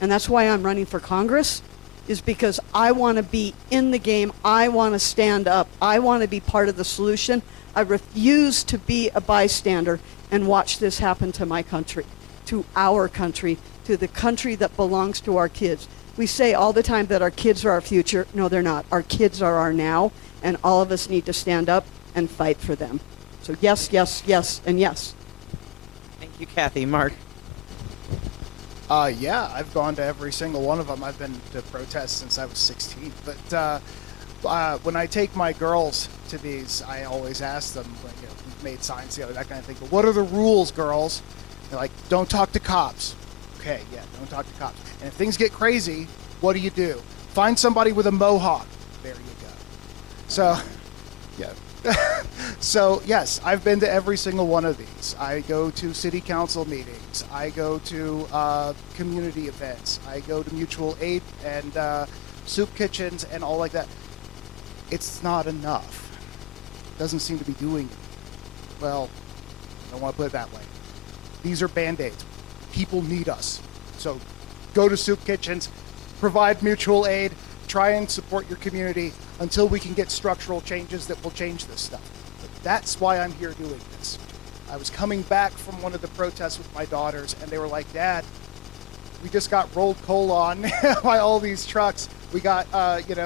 And that's why I'm running for Congress, is because I want to be in the game. I want to stand up. I want to be part of the solution. I refuse to be a bystander and watch this happen to my country, to our country, to the country that belongs to our kids. We say all the time that our kids are our future. No, they're not. Our kids are our now, and all of us need to stand up and fight for them. So yes, yes, yes, and yes. Thank you, Kathy. Mark? Yeah, I've gone to every single one of them. I've been to protests since I was 16. But when I take my girls to these, I always ask them, like, you know, we've made signs together, that kind of thing. But what are the rules, girls? They're like, don't talk to cops. Okay, yeah, don't talk to cops. And if things get crazy, what do? Find somebody with a mohawk. There you go. So, yeah. So, yes, I've been to every single one of these. I go to city council meetings. I go to community events. I go to mutual aid and soup kitchens and all like that. It's not enough. It doesn't seem to be doing it. Well, I don't want to put it that way. These are Band-Aids. People need us. So go to soup kitchens, provide mutual aid, try and support your community until we can get structural changes that will change this stuff. But that's why I'm here doing this. I was coming back from one of the protests with my daughters, and they were like, Dad, we just got rolled coal on by all these trucks. We got,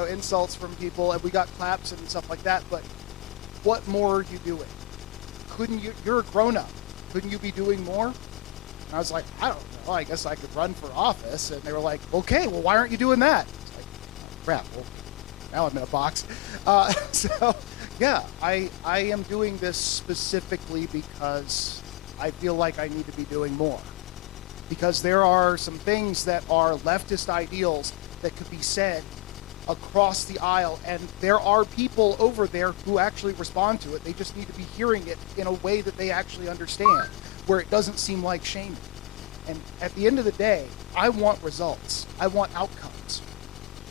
insults from people, and we got claps and stuff like that. But what more are you doing? Couldn't you? You're a grown-up. Couldn't you be doing more? And I was like, I don't know. I guess I could run for office. And they were like, okay, well, why aren't you doing that? It's like, oh, crap. Well, now I'm in a box. So, yeah, I am doing this specifically because I feel like I need to be doing more. Because there are some things that are leftist ideals that could be said across the aisle, and there are people over there who actually respond to it. They just need to be hearing it in a way that they actually understand, where it doesn't seem like shaming. And at the end of the day, I want results. I want outcomes.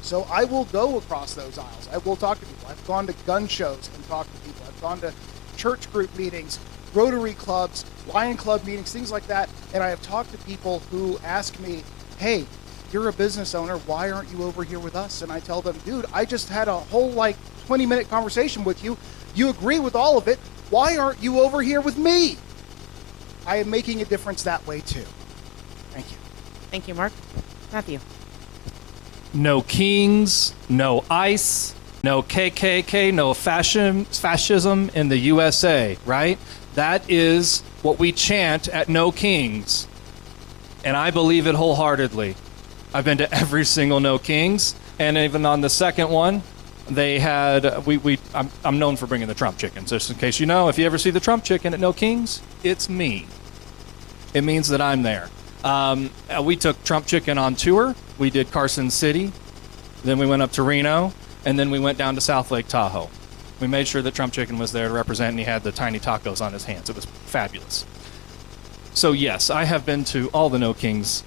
So I will go across those aisles. I will talk to people. I've gone to gun shows and talked to people. I've gone to church group meetings, Rotary clubs, Lion Club meetings, things like that. And I have talked to people who ask me, hey, you're a business owner, why aren't you over here with us? And I tell them, dude, I just had a whole 20-minute conversation with you. You agree with all of it. Why aren't you over here with me? I am making a difference that way too. Thank you. Thank you, Mark. Matthew? No kings, no ICE, no KKK, no fascism in the USA, right? That is what we chant at No Kings. And I believe it wholeheartedly. I've been to every single No Kings, and even on the second one, they had, I'm known for bringing the Trump chicken. Just in case you know, if you ever see the Trump chicken at No Kings, it's me. It means that I'm there. We took Trump chicken on tour. We did Carson City. Then we went up to Reno, and then we went down to South Lake Tahoe. We made sure that Trump chicken was there to represent, and he had the tiny tacos on his hands. It was fabulous. So yes, I have been to all the No Kings.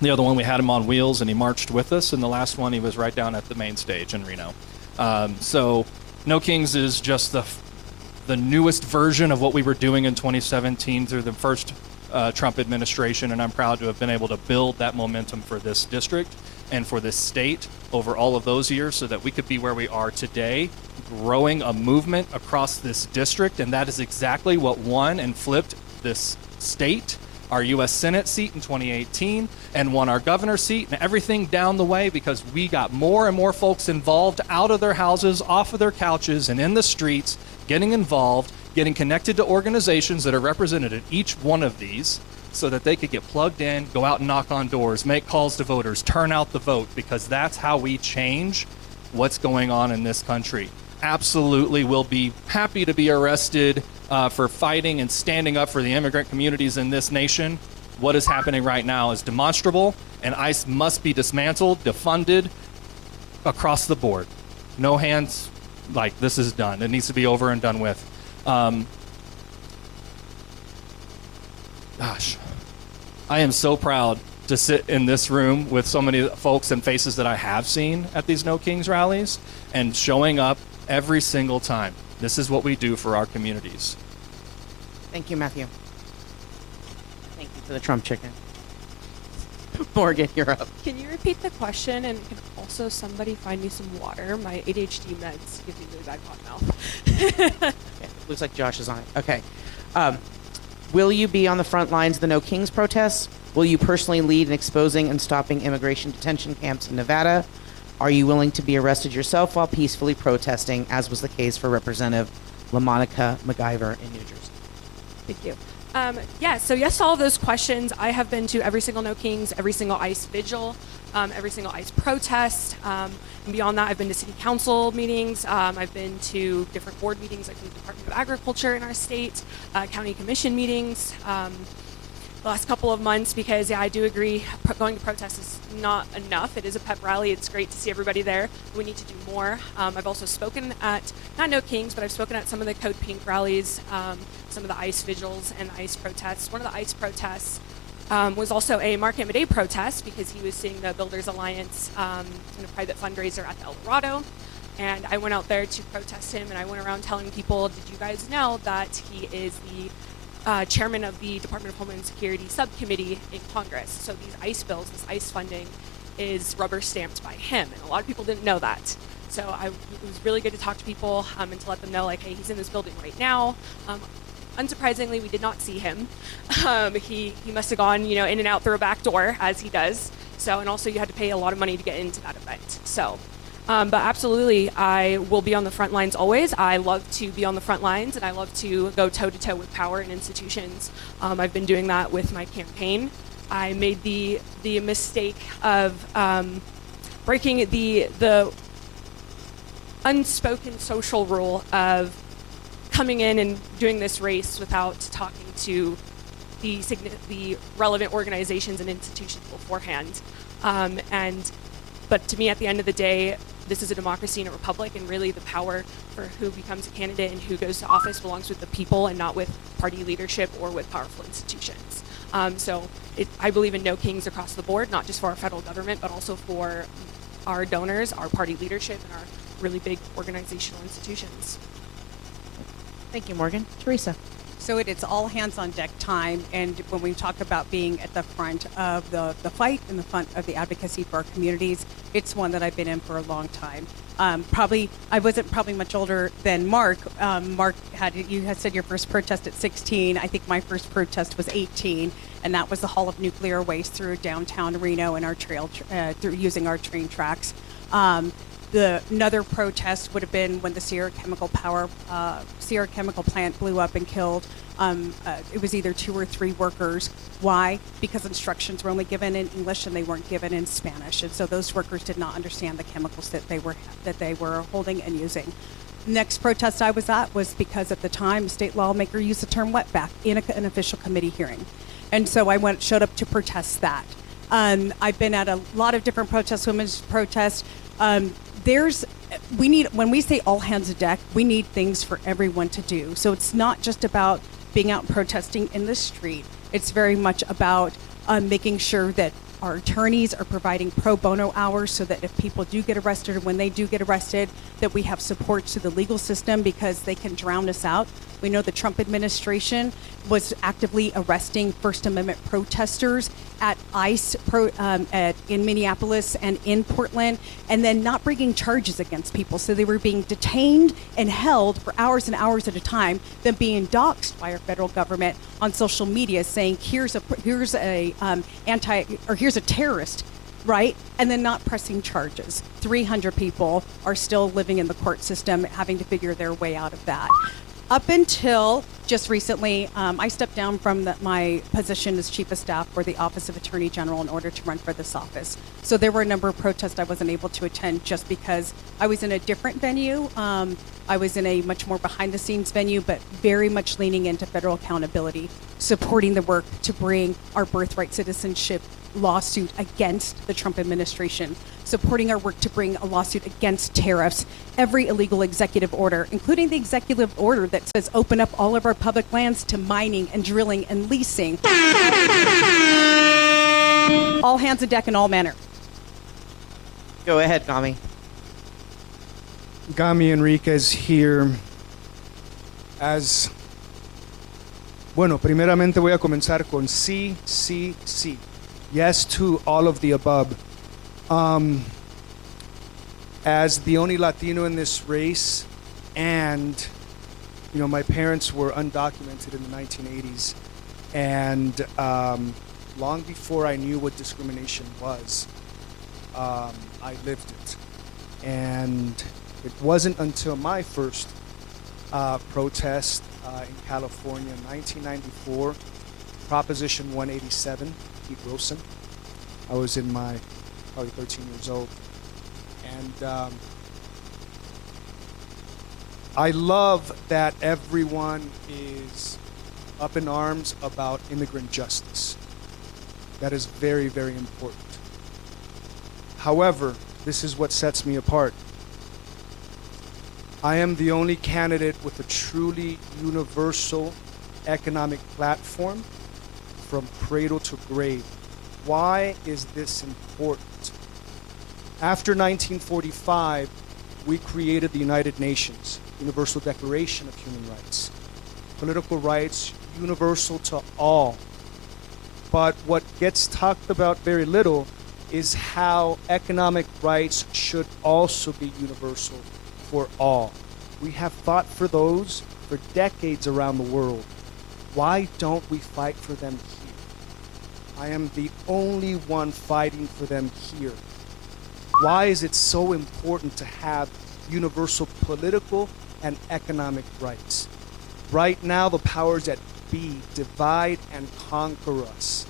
The other one, we had him on wheels, and he marched with us. And the last one, he was right down at the main stage in Reno. So No Kings is just the newest version of what we were doing in 2017 through the first Trump administration, and I'm proud to have been able to build that momentum for this district and for this state over all of those years so that we could be where we are today, growing a movement across this district. And that is exactly what won and flipped this state, our U.S. Senate seat in 2018, and won our governor seat and everything down the way, because we got more and more folks involved out of their houses, off of their couches, and in the streets, getting involved, getting connected to organizations that are represented in each one of these so that they could get plugged in, go out and knock on doors, make calls to voters, turn out the vote, because that's how we change what's going on in this country. absolutely will be happy to be arrested for fighting and standing up for the immigrant communities in this nation. What is happening right now is demonstrable, and ICE must be dismantled, defunded across the board. No hands, like, this is done. It needs to be over and done with. Gosh, I am so proud to sit in this room with so many folks and faces that I have seen at these No Kings rallies and showing up every single time. This is what we do for our communities. Thank you, Matthew. Thank you for the Trump chicken. Morgan, you're up. Can you repeat the question? And can also somebody find me some water? My ADHD meds give me really bad cotton mouth. Okay, looks like Josh is on it. Okay. Will you be on the front lines of the No Kings protests? Will you personally lead in exposing and stopping immigration detention camps in Nevada? Are you willing to be arrested yourself while peacefully protesting, as was the case for Representative LaMonica McIver in New Jersey? Thank you. So yes to all of those questions. I have been to every single No Kings, every single ICE vigil, every single ICE protest. And beyond that, I've been to city council meetings. I've been to different board meetings, like the Department of Agriculture in our state, county commission meetings. The last couple of months, because I do agree, going to protests is not enough. It is a pep rally. It's great to see everybody there. We need to do more. I've also spoken at, not No Kings, but I've spoken at some of the Code Pink rallies, some of the ICE vigils and the ICE protests. One of the ICE protests was also a Mark Amadei protest, because he was seeing the Builders Alliance in a private fundraiser at the El Dorado. And I went out there to protest him, and I went around telling people, did you guys know that he is the chairman of the Department of Homeland Security subcommittee in Congress? So these ICE bills, this ICE funding, is rubber stamped by him, and a lot of people didn't know that. So it was really good to talk to people and to let them know, like, hey, he's in this building right now. Unsurprisingly, we did not see him. He must have gone, in and out through a back door, as he does. So, and also you had to pay a lot of money to get into that event. So. But absolutely, I will be on the front lines always. I love to be on the front lines, and I love to go toe-to-toe with power and institutions. I've been doing that with my campaign. I made the mistake of breaking the unspoken social rule of coming in and doing this race without talking to the relevant organizations and institutions beforehand. But to me, at the end of the day, this is a democracy and a republic, and really the power for who becomes a candidate and who goes to office belongs with the people and not with party leadership or with powerful institutions. I believe in No Kings across the board, not just for our federal government, but also for our donors, our party leadership, and our really big organizational institutions. Thank you, Morgan. Teresa. So it's all hands on deck time, and when we talk about being at the front of the fight, in the front of the advocacy for our communities, it's one that I've been in for a long time. I wasn't probably much older than Mark. Mark, you had said your first protest at 16. I think my first protest was 18, and that was the haul of nuclear waste through downtown Reno and our trail through using our train tracks. Another protest would have been when the Sierra Chemical plant blew up and killed. It was either 2 or 3 workers. Why? Because instructions were only given in English and they weren't given in Spanish, and so those workers did not understand the chemicals that they were holding and using. Next protest I was at was because at the time a state lawmaker used the term wetback in an official committee hearing, and so I showed up to protest that. I've been at a lot of different protests, women's protests. When we say all hands on deck, we need things for everyone to do. So it's not just about being out protesting in the street. It's very much about making sure that our attorneys are providing pro bono hours so that if people do get arrested or when they do get arrested, that we have support to the legal system because they can drown us out. We know the Trump administration was actively arresting First Amendment protesters at ICE in Minneapolis and in Portland, and then not bringing charges against people. So they were being detained and held for hours and hours at a time, then being doxxed by our federal government on social media, saying here's a terrorist, right? And then not pressing charges. 300 people are still living in the court system, having to figure their way out of that. Up until just recently, I stepped down from my position as chief of staff for the Office of Attorney General in order to run for this office. So there were a number of protests I wasn't able to attend just because I was in a different venue. I was in a much more behind-the-scenes venue, but very much leaning into federal accountability, supporting the work to bring our birthright citizenship lawsuit against the Trump administration, supporting our work to bring a lawsuit against tariffs, every illegal executive order, including the executive order that says open up all of our public lands to mining and drilling and leasing. All hands on deck in all manner. Go ahead, Gami. Gami Enriquez here as... Bueno, primeramente voy a comenzar con sí, sí, sí. Yes to all of the above. As the only Latino in this race, and my parents were undocumented in the 1980s, and long before I knew what discrimination was, I lived it. And it wasn't until my first protest in California in 1994, Proposition 187, Pete Wilson. I was in my probably 13 years old. And I love that everyone is up in arms about immigrant justice. That is very, very important. However, this is what sets me apart. I am the only candidate with a truly universal economic platform from cradle to grave. Why is this important? After 1945, we created the United Nations, Universal Declaration of Human Rights. Political rights, universal to all. But what gets talked about very little is how economic rights should also be universal for all. We have fought for those for decades around the world. Why don't we fight for them here? I am the only one fighting for them here. Why is it so important to have universal political and economic rights? Right now, the powers that be divide and conquer us.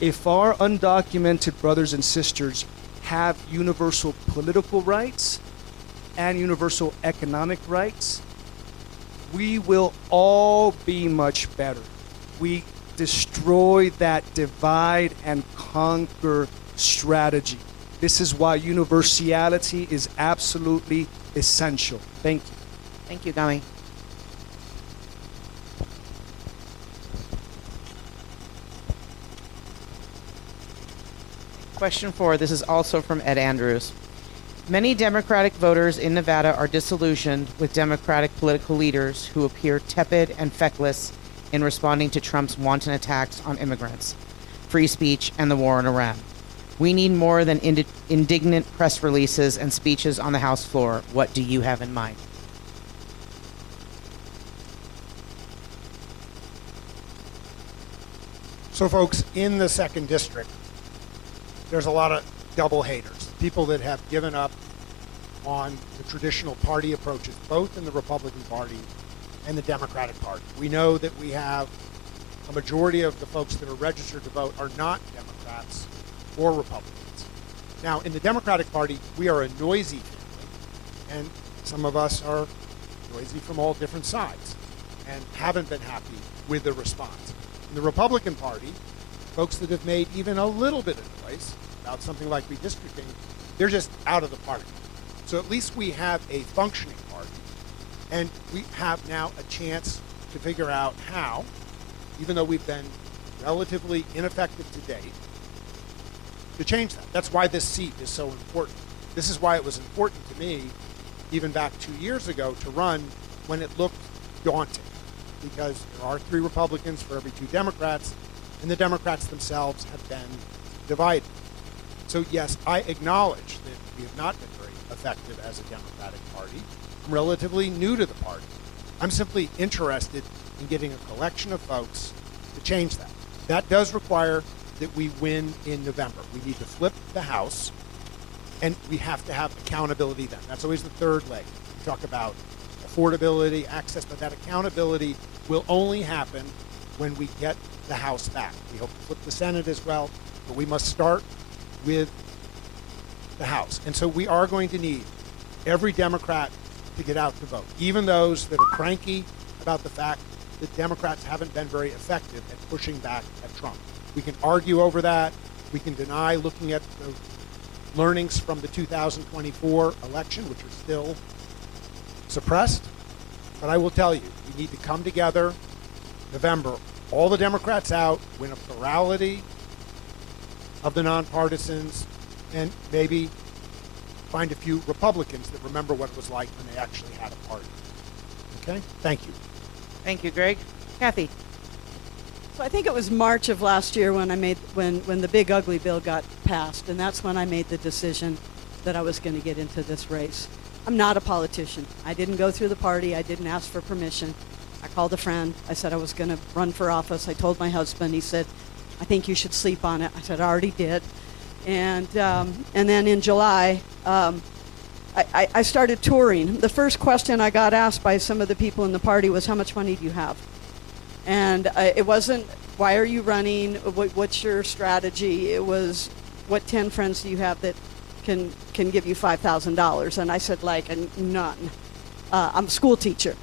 If our undocumented brothers and sisters have universal political rights and universal economic rights, we will all be much better. We destroy that divide and conquer strategy. This is why universality is absolutely essential. Thank you. Thank you, Gami. Question 4, this is also from Ed Andrews. Many Democratic voters in Nevada are disillusioned with Democratic political leaders who appear tepid and feckless in responding to Trump's wanton attacks on immigrants, free speech, and the war in Iran. We need more than indignant press releases and speeches on the House floor. What do you have in mind? So, folks, in the 2nd District, there's a lot of double haters, people that have given up on the traditional party approaches, both in the Republican Party and the Democratic Party. We know that we have a majority of the folks that are registered to vote are not Democrats or Republicans. Now, in the Democratic Party, we are a noisy family, and some of us are noisy from all different sides and haven't been happy with the response. In the Republican Party, folks that have made even a little bit of noise about something like redistricting, they're just out of the party. So at least we have a functioning party, and we have now a chance to figure out how, even though we've been relatively ineffective to date, to change that. That's why this seat is so important. This is why it was important to me, even back 2 years ago, to run when it looked daunting, because there are 3 Republicans for every 2 Democrats, and the Democrats themselves have been divided. So yes, I acknowledge that we have not been very effective as a Democratic Party. I'm relatively new to the party. I'm simply interested in getting a collection of folks to change that. That does require that we win in November. We need to flip the House, and we have to have accountability then. That's always the third leg. We talk about the affordability, access, but that accountability will only happen when we get the House back. We hope to flip the Senate as well, but we must start with the House. And so we are going to need every Democrat to get out to vote, even those that are cranky about the fact that Democrats haven't been very effective at pushing back at Trump. We can argue over that. We can deny looking at the learnings from the 2024 election, which are still suppressed. But I will tell you, we need to come together November, all the Democrats out, win a plurality of the nonpartisans, and maybe find a few Republicans that remember what it was like when they actually had a party. Okay? Thank you. Thank you, Greg. Kathy. So I think it was March of last year when when the big ugly bill got passed, and that's when I made the decision that I was going to get into this race. I'm not a politician. I didn't go through the party. I didn't ask for permission. I called a friend. I said I was going to run for office. I told my husband. He said, "I think you should sleep on it." I said, "I already did." And then in July, I started touring. The first question I got asked by some of the people in the party was, "How much money do you have?" And it wasn't, "Why are you running? What's your strategy?" It was, "What 10 friends do you have that can give you $5,000? And I said, like, none. I'm a school teacher.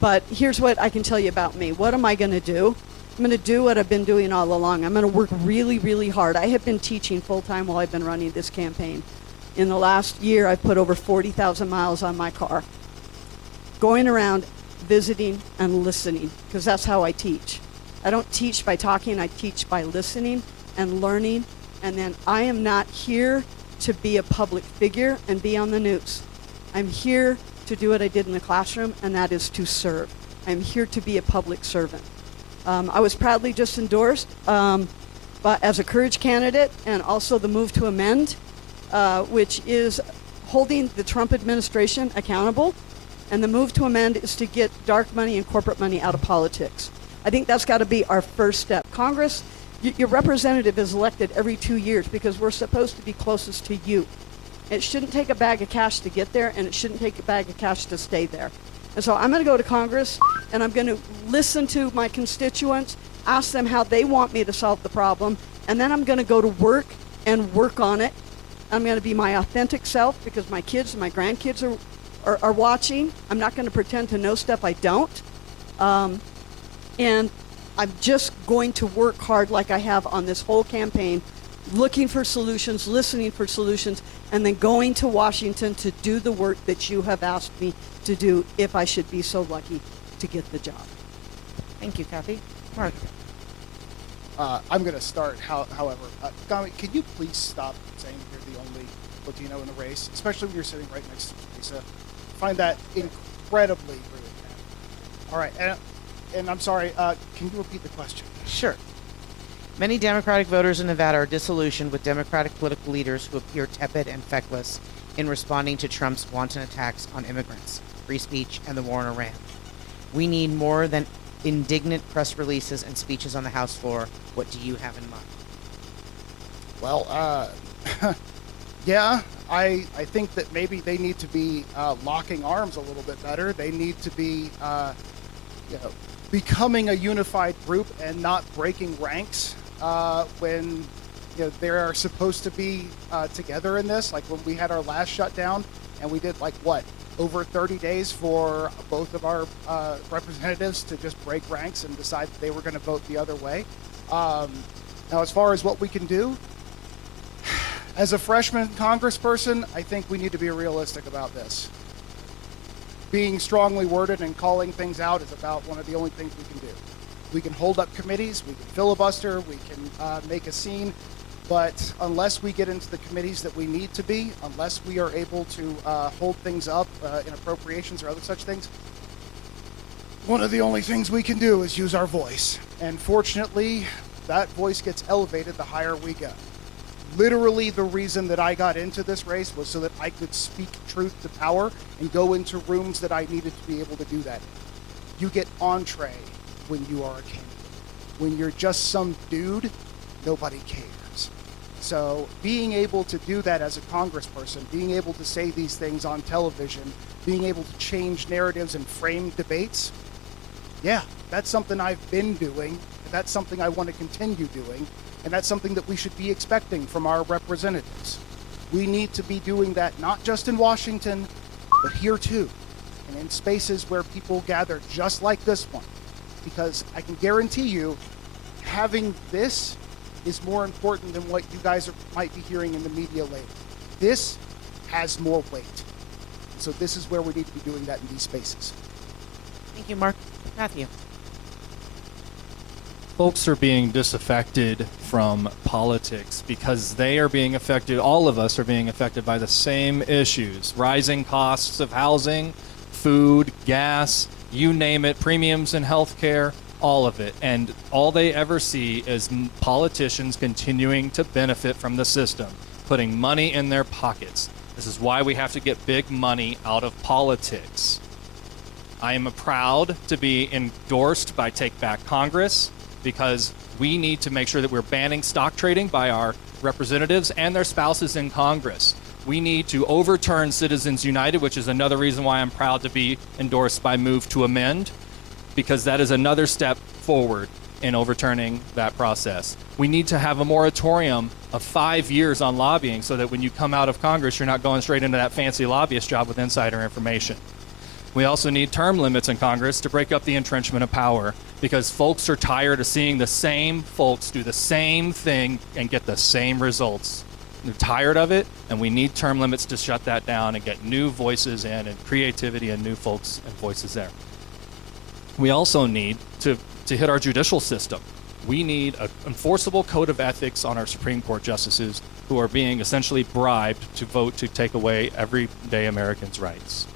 But here's what I can tell you about me. What am I going to do? I'm going to do what I've been doing all along. I'm going to work really, really hard. I have been teaching full-time while I've been running this campaign. In the last year, I've put over 40,000 miles on my car, going around, visiting, and listening, because that's how I teach. I don't teach by talking. I teach by listening and learning. And then I am not here to be a public figure and be on the news. I'm here to do what I did in the classroom, and that is to serve. I'm here to be a public servant. I was proudly just endorsed but as a Courage candidate, and also the Move to Amend, which is holding the Trump administration accountable. And the Move to Amend is to get dark money and corporate money out of politics. I think that's got to be our first step. Congress, your representative is elected every 2 years because we're supposed to be closest to you. It shouldn't take a bag of cash to get there, and it shouldn't take a bag of cash to stay there. And so I'm going to go to Congress, and I'm going to listen to my constituents, ask them how they want me to solve the problem, and then I'm going to go to work and work on it. I'm going to be my authentic self because my kids and my grandkids are watching. I'm not going to pretend to know stuff I don't. And I'm just going to work hard like I have on this whole campaign, looking for solutions, listening for solutions, and then going to Washington to do the work that you have asked me to do if I should be so lucky to get the job. Thank you, Kathy. Mark. I'm going to start, however. Gami, can you please stop saying you're the only Latino in the race, especially when you're sitting right next to Teresa? I find that incredibly rude. All right, and I'm sorry, can you repeat the question? Sure. Many Democratic voters in Nevada are disillusioned with Democratic political leaders who appear tepid and feckless in responding to Trump's wanton attacks on immigrants, free speech, and the war in Iran. We need more than indignant press releases and speeches on the House floor. What do you have in mind? Well, yeah, I think that maybe they need to be locking arms a little bit better. They need to be, becoming a unified group and not breaking ranks when they are supposed to be together in this. Like when we had our last shutdown, and we did over 30 days for both of our representatives to just break ranks and decide that they were going to vote the other way. Now, as far as what we can do, as a freshman congressperson, I think we need to be realistic about this. Being strongly worded and calling things out is about one of the only things we can do. We can hold up committees, we can filibuster, we can make a scene, but unless we get into the committees that we need to be, unless we are able to hold things up in appropriations or other such things, one of the only things we can do is use our voice. And fortunately, that voice gets elevated the higher we go. Literally, the reason that I got into this race was so that I could speak truth to power and go into rooms that I needed to be able to do that in. You get entree when you are a candidate. When you're just some dude, nobody cares. So being able to do that as a congressperson, being able to say these things on television, being able to change narratives and frame debates, yeah, that's something I've been doing. That's something I want to continue doing. And that's something that we should be expecting from our representatives. We need to be doing that not just in Washington, but here too, and in spaces where people gather just like this one. Because I can guarantee you, having this is more important than what you guys might be hearing in the media later. This has more weight. So this is where we need to be doing that in these spaces. Thank you, Mark. Matthew. Folks are being disaffected from politics because they are being affected, all of us are being affected by the same issues. Rising costs of housing, food, gas, you name it, premiums in healthcare, all of it. And all they ever see is politicians continuing to benefit from the system, putting money in their pockets. This is why we have to get big money out of politics. I am proud to be endorsed by Take Back Congress because we need to make sure that we're banning stock trading by our representatives and their spouses in Congress. We need to overturn Citizens United, which is another reason why I'm proud to be endorsed by Move to Amend, because that is another step forward in overturning that process. We need to have a moratorium of 5 years on lobbying so that when you come out of Congress, you're not going straight into that fancy lobbyist job with insider information. We also need term limits in Congress to break up the entrenchment of power because folks are tired of seeing the same folks do the same thing and get the same results. They're tired of it, and we need term limits to shut that down and get new voices in and creativity and new folks and voices there. We also need to hit our judicial system. We need an enforceable code of ethics on our Supreme Court justices who are being essentially bribed to vote to take away everyday Americans' rights.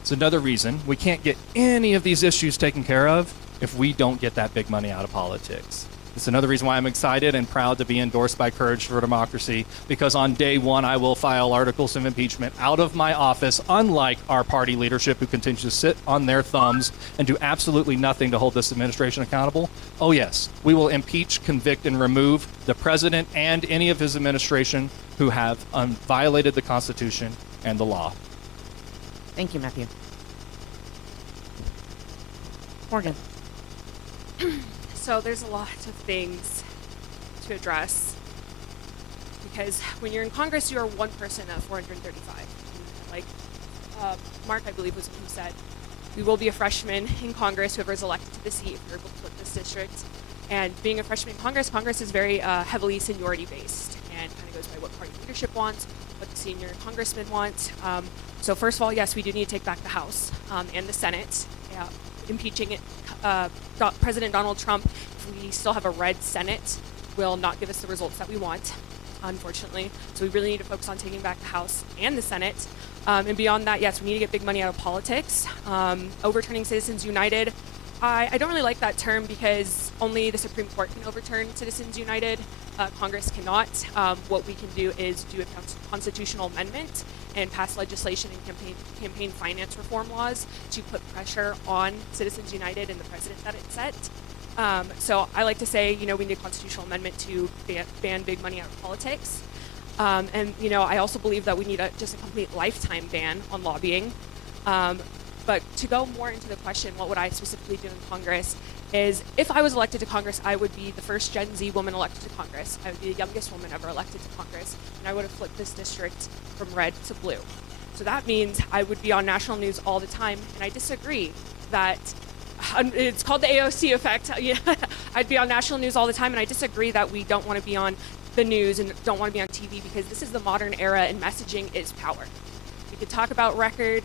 It's another reason we can't get any of these issues taken care of if we don't get that big money out of politics. It's another reason why I'm excited and proud to be endorsed by Courage for Democracy, because on day one I will file articles of impeachment out of my office, unlike our party leadership who continues to sit on their thumbs and do absolutely nothing to hold this administration accountable. Oh yes, we will impeach, convict, and remove the president and any of his administration who have violated the Constitution and the law. Thank you, Matthew. Morgan. So there's a lot of things to address because when you're in Congress, you are one person of 435. Like Mark, I believe, was who said, we will be a freshman in Congress, whoever is elected to the seat if we're able to flip this district. And being a freshman in Congress is very heavily seniority based and kind of goes by what party leadership wants, what the senior congressmen want. So first of all, yes, we do need to take back the House and the Senate. Impeaching it, President Donald Trump, if we still have a red Senate, will not give us the results that we want, unfortunately. So we really need to focus on taking back the House and the Senate. And beyond that, yes, we need to get big money out of politics. Overturning Citizens United, I don't really like that term because only the Supreme Court can overturn Citizens United. Congress cannot. What we can do is do a constitutional amendment and pass legislation and campaign finance reform laws to put pressure on Citizens United and the precedent that it set. So I like to say, we need a constitutional amendment to ban big money out of politics. And I also believe that we need just a complete lifetime ban on lobbying. But to go more into the question, what would I specifically do in Congress, is if I was elected to Congress, I would be the first Gen Z woman elected to Congress. I would be the youngest woman ever elected to Congress, and I would have flipped this district from red to blue. So that means I would be on national news all the time, and I disagree that it's called the AOC effect. I'd be on national news all the time, and I disagree that we don't want to be on the news and don't want to be on TV, because this is the modern era, and messaging is power. We could talk about record,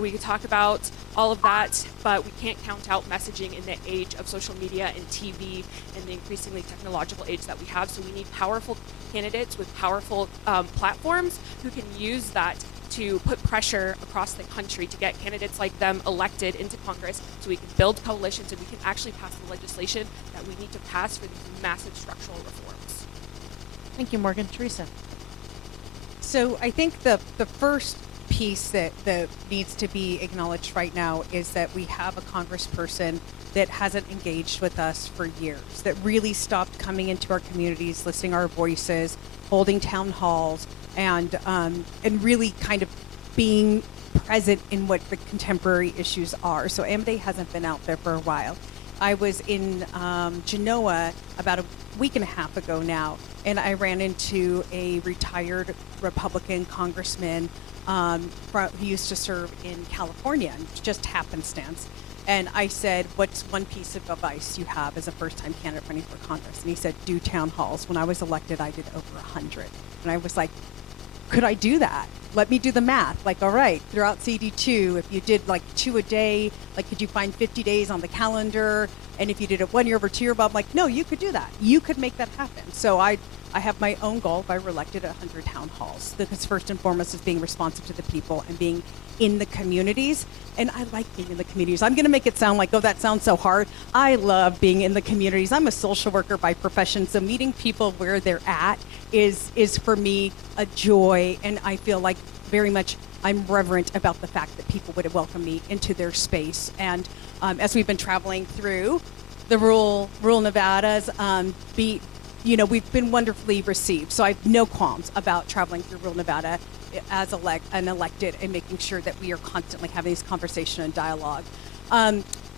we could talk about all of that, but we can't count out messaging in the age of social media and TV and the increasingly technological age that we have. So we need powerful candidates with powerful platforms who can use that to put pressure across the country to get candidates like them elected into Congress so we can build coalitions and we can actually pass the legislation that we need to pass for these massive structural reforms. Thank you, Morgan. Teresa. So I think the first piece that needs to be acknowledged right now is that we have a congressperson that hasn't engaged with us for years, that really stopped coming into our communities, listening to our voices, holding town halls, and really kind of being present in what the contemporary issues are. So Amade hasn't been out there for a while. I was in Genoa about a week and a half ago now, and I ran into a retired Republican congressman who used to serve in California, just happenstance. And I said, what's one piece of advice you have as a first-time candidate running for Congress? And he said, do town halls. When I was elected, I did over 100. And I was like, could I do that? Let me do the math. Like, all right, throughout CD2, if you did like 2 a day, like, could you find 50 days on the calendar? And if you did it 1 year over 2 year, I'm like, no, you could do that. You could make that happen. So I have my own goal if I were elected at 100 town halls. Because first and foremost is being responsive to the people and being in the communities. And I like being in the communities. I'm going to make it sound like, oh, that sounds so hard. I love being in the communities. I'm a social worker by profession, so meeting people where they're at is for me a joy. And I feel like very much I'm reverent about the fact that people would welcome me into their space. And as we've been traveling through the rural Nevadas, we've been wonderfully received. So I have no qualms about traveling through rural Nevada as an elected and making sure that we are constantly having this conversation and dialogue.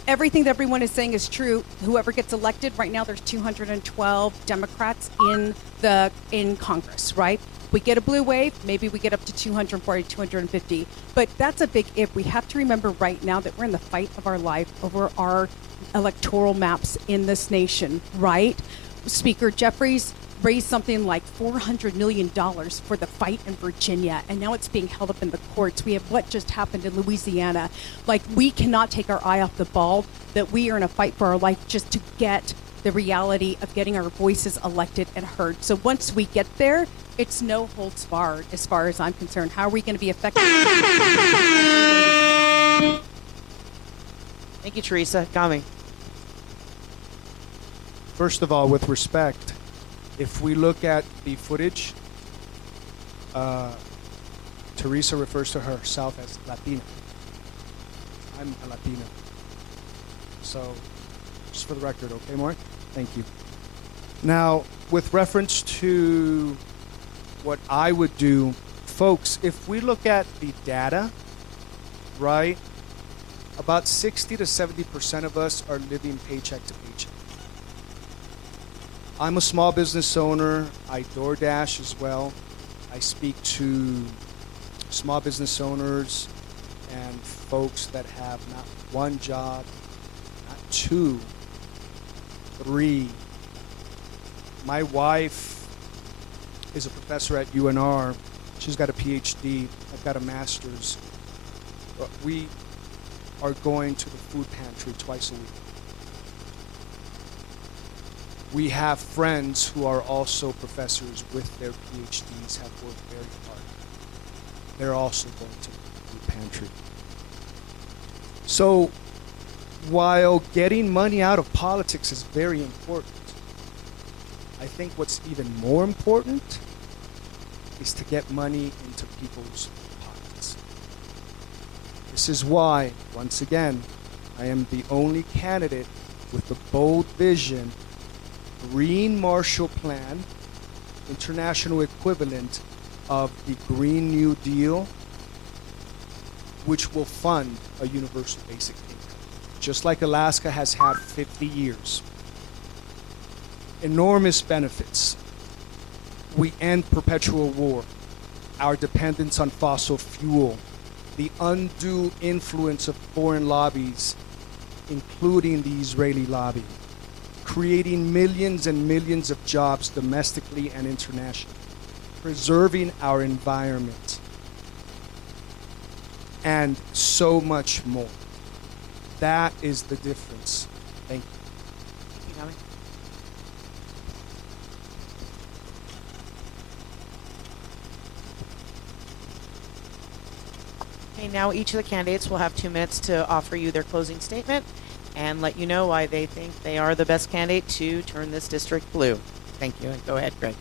Everything that everyone is saying is true. Whoever gets elected right now, there's 212 Democrats in Congress, right? We get a blue wave, maybe we get up to 240, 250. But that's a big if. We have to remember right now that we're in the fight of our life over our electoral maps in this nation, right? Speaker Jeffries raised something like $400 million for the fight in Virginia, and now it's being held up in the courts. We have what just happened in Louisiana. Like, we cannot take our eye off the ball that we are in a fight for our life just to get the reality of getting our voices elected and heard. So once we get there, it's no holds barred as far as I'm concerned. How are we going to be effective? Thank you, Teresa. Kami. First of all, with respect, if we look at the footage, Teresa refers to herself as Latina. I'm a Latina. So, just for the record, okay, Mark? Thank you. Now, with reference to what I would do, folks, if we look at the data, right, about 60 to 70% of us are living paycheck to paycheck. I'm a small business owner. I DoorDash as well. I speak to small business owners and folks that have not one job, not two, three. My wife is a professor at UNR. She's got a PhD. I've got a master's. But we are going to the food pantry twice a week. We have friends who are also professors with their PhDs, have worked very hard. They're also going to the food pantry. So while getting money out of politics is very important, I think what's even more important is to get money into people's pockets. This is why, once again, I am the only candidate with the bold vision, Green Marshall Plan, international equivalent of the Green New Deal, which will fund a universal basic income, just like Alaska has had 50 years. Enormous benefits. We end perpetual war, our dependence on fossil fuel, the undue influence of foreign lobbies, including the Israeli lobby, creating millions and millions of jobs domestically and internationally, preserving our environment, and so much more. That is the difference. Thank you. Thank you, Kami. Okay, now each of the candidates will have 2 minutes to offer you their closing statement and let you know why they think they are the best candidate to turn this district blue. Thank you, and go ahead, Greg.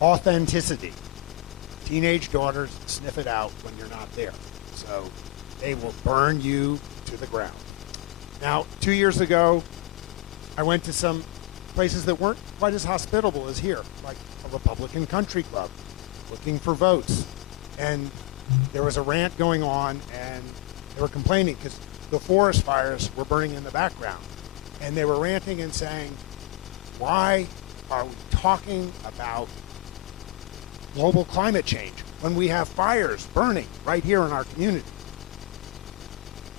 Authenticity. teenage daughters sniff it out when you're not there. So they will burn you to the ground. Now, 2 years ago, I went to some places that weren't quite as hospitable as here, like a Republican country club, looking for votes. And there was a rant going on, and they were complaining because the forest fires were burning in the background. And they were ranting and saying, why are we talking about global climate change when we have fires burning right here in our community?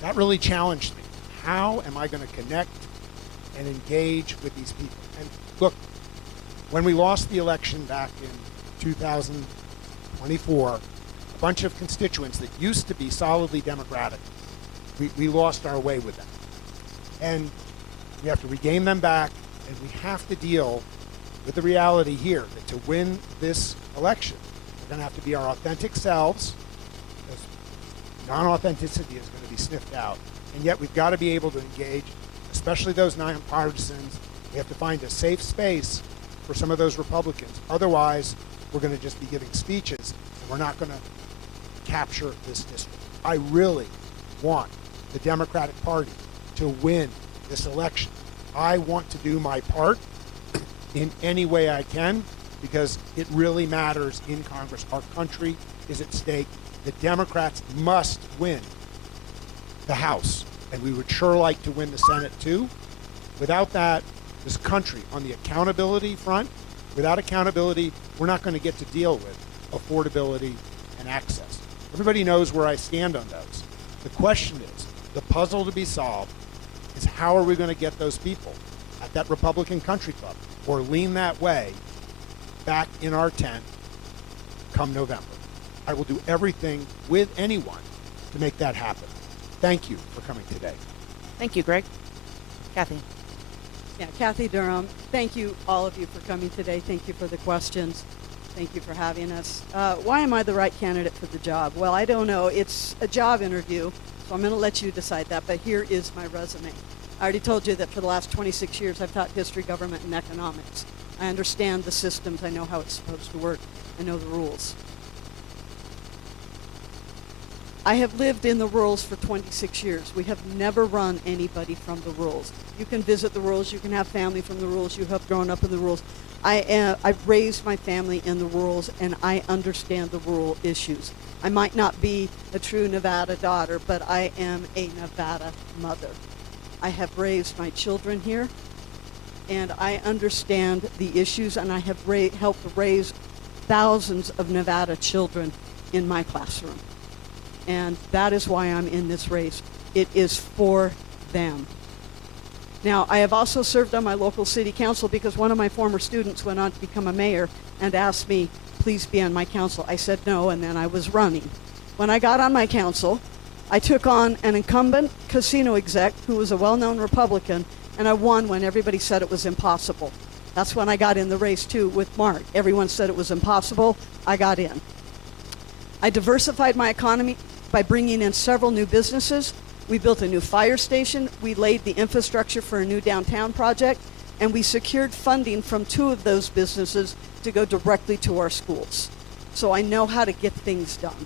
That really challenged me. How am I going to connect and engage with these people? And look, when we lost the election back in 2024, a bunch of constituents that used to be solidly Democratic, we lost our way with them. And we have to regain them back, and we have to deal with the reality here that to win this election, we're going to have to be our authentic selves, because non-authenticity is going to be sniffed out. And yet we've got to be able to engage, especially those nonpartisans. We have to find a safe space for some of those Republicans. Otherwise, we're going to just be giving speeches, and we're not going to capture this district. I really want the Democratic Party to win this election. I want to do my part in any way I can, because it really matters in Congress. Our country is at stake. The Democrats must win the House, and we would sure like to win the Senate too. Without that, this country, on the accountability front, without accountability, we're not going to get to deal with affordability and access. Everybody knows where I stand on those. The question is, the puzzle to be solved is, how are we going to get those people at that Republican country club or lean that way back in our tent come November? I will do everything with anyone to make that happen. Thank you for coming today. Thank you, Greg. Kathy. Yeah, Kathy Durham, thank you, all of you, for coming today. Thank you for the questions. Thank you for having us. Why am I the right candidate for the job? Well, I don't know. It's a job interview, so I'm going to let you decide that, but here is my resume. I already told you that for the last 26 years I've taught history, government, and economics. I understand the systems. I know how it's supposed to work. I know the rules. I have lived in the rurals for 26 years. We have never run anybody from the rurals. You can visit the rurals. You can have family from the rurals. You have grown up in the rurals. I've raised my family in the rurals, and I understand the rural issues. I might not be a true Nevada daughter, but I am a Nevada mother. I have raised my children here, and I understand the issues, and I have helped raise thousands of Nevada children in my classroom. And that is why I'm in this race. It is for them. Now, I have also served on my local city council because one of my former students went on to become a mayor and asked me, please be on my council. I said no, and then I was running. When I got on my council, I took on an incumbent casino exec who was a well-known Republican, and I won when everybody said it was impossible. That's when I got in the race, too, with Mark. Everyone said it was impossible. I got in. I diversified my economy by bringing in several new businesses. We built a new fire station. We laid the infrastructure for a new downtown project, and we secured funding from 2 of those businesses to go directly to our schools. So I know how to get things done.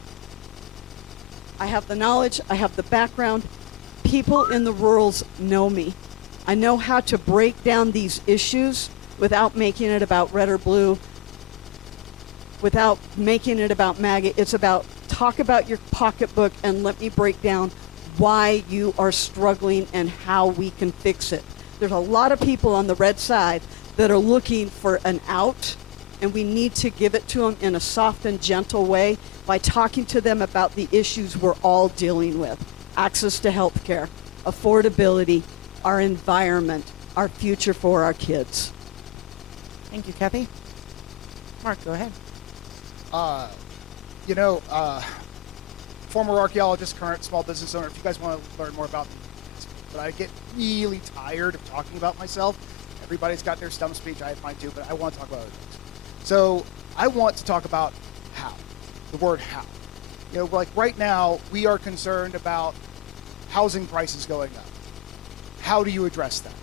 I have the knowledge, I have the background. People in the rurals know me. I know how to break down these issues without making it about red or blue, without making it about MAGA. It's about talk about your pocketbook and let me break down why you are struggling and how we can fix it. There's a lot of people on the red side that are looking for an out, and we need to give it to them in a soft and gentle way by talking to them about the issues we're all dealing with. Access to health care, affordability, our environment, our future for our kids. Thank you, Kathy. Mark, go ahead. Former archaeologist, current small business owner. If you guys want to learn more about me, but I get really tired of talking about myself. Everybody's got their stump speech. I have mine too, but I want to talk about other things. So I want to talk about how. The word how. Like right now, we are concerned about housing prices going up. How do you address that?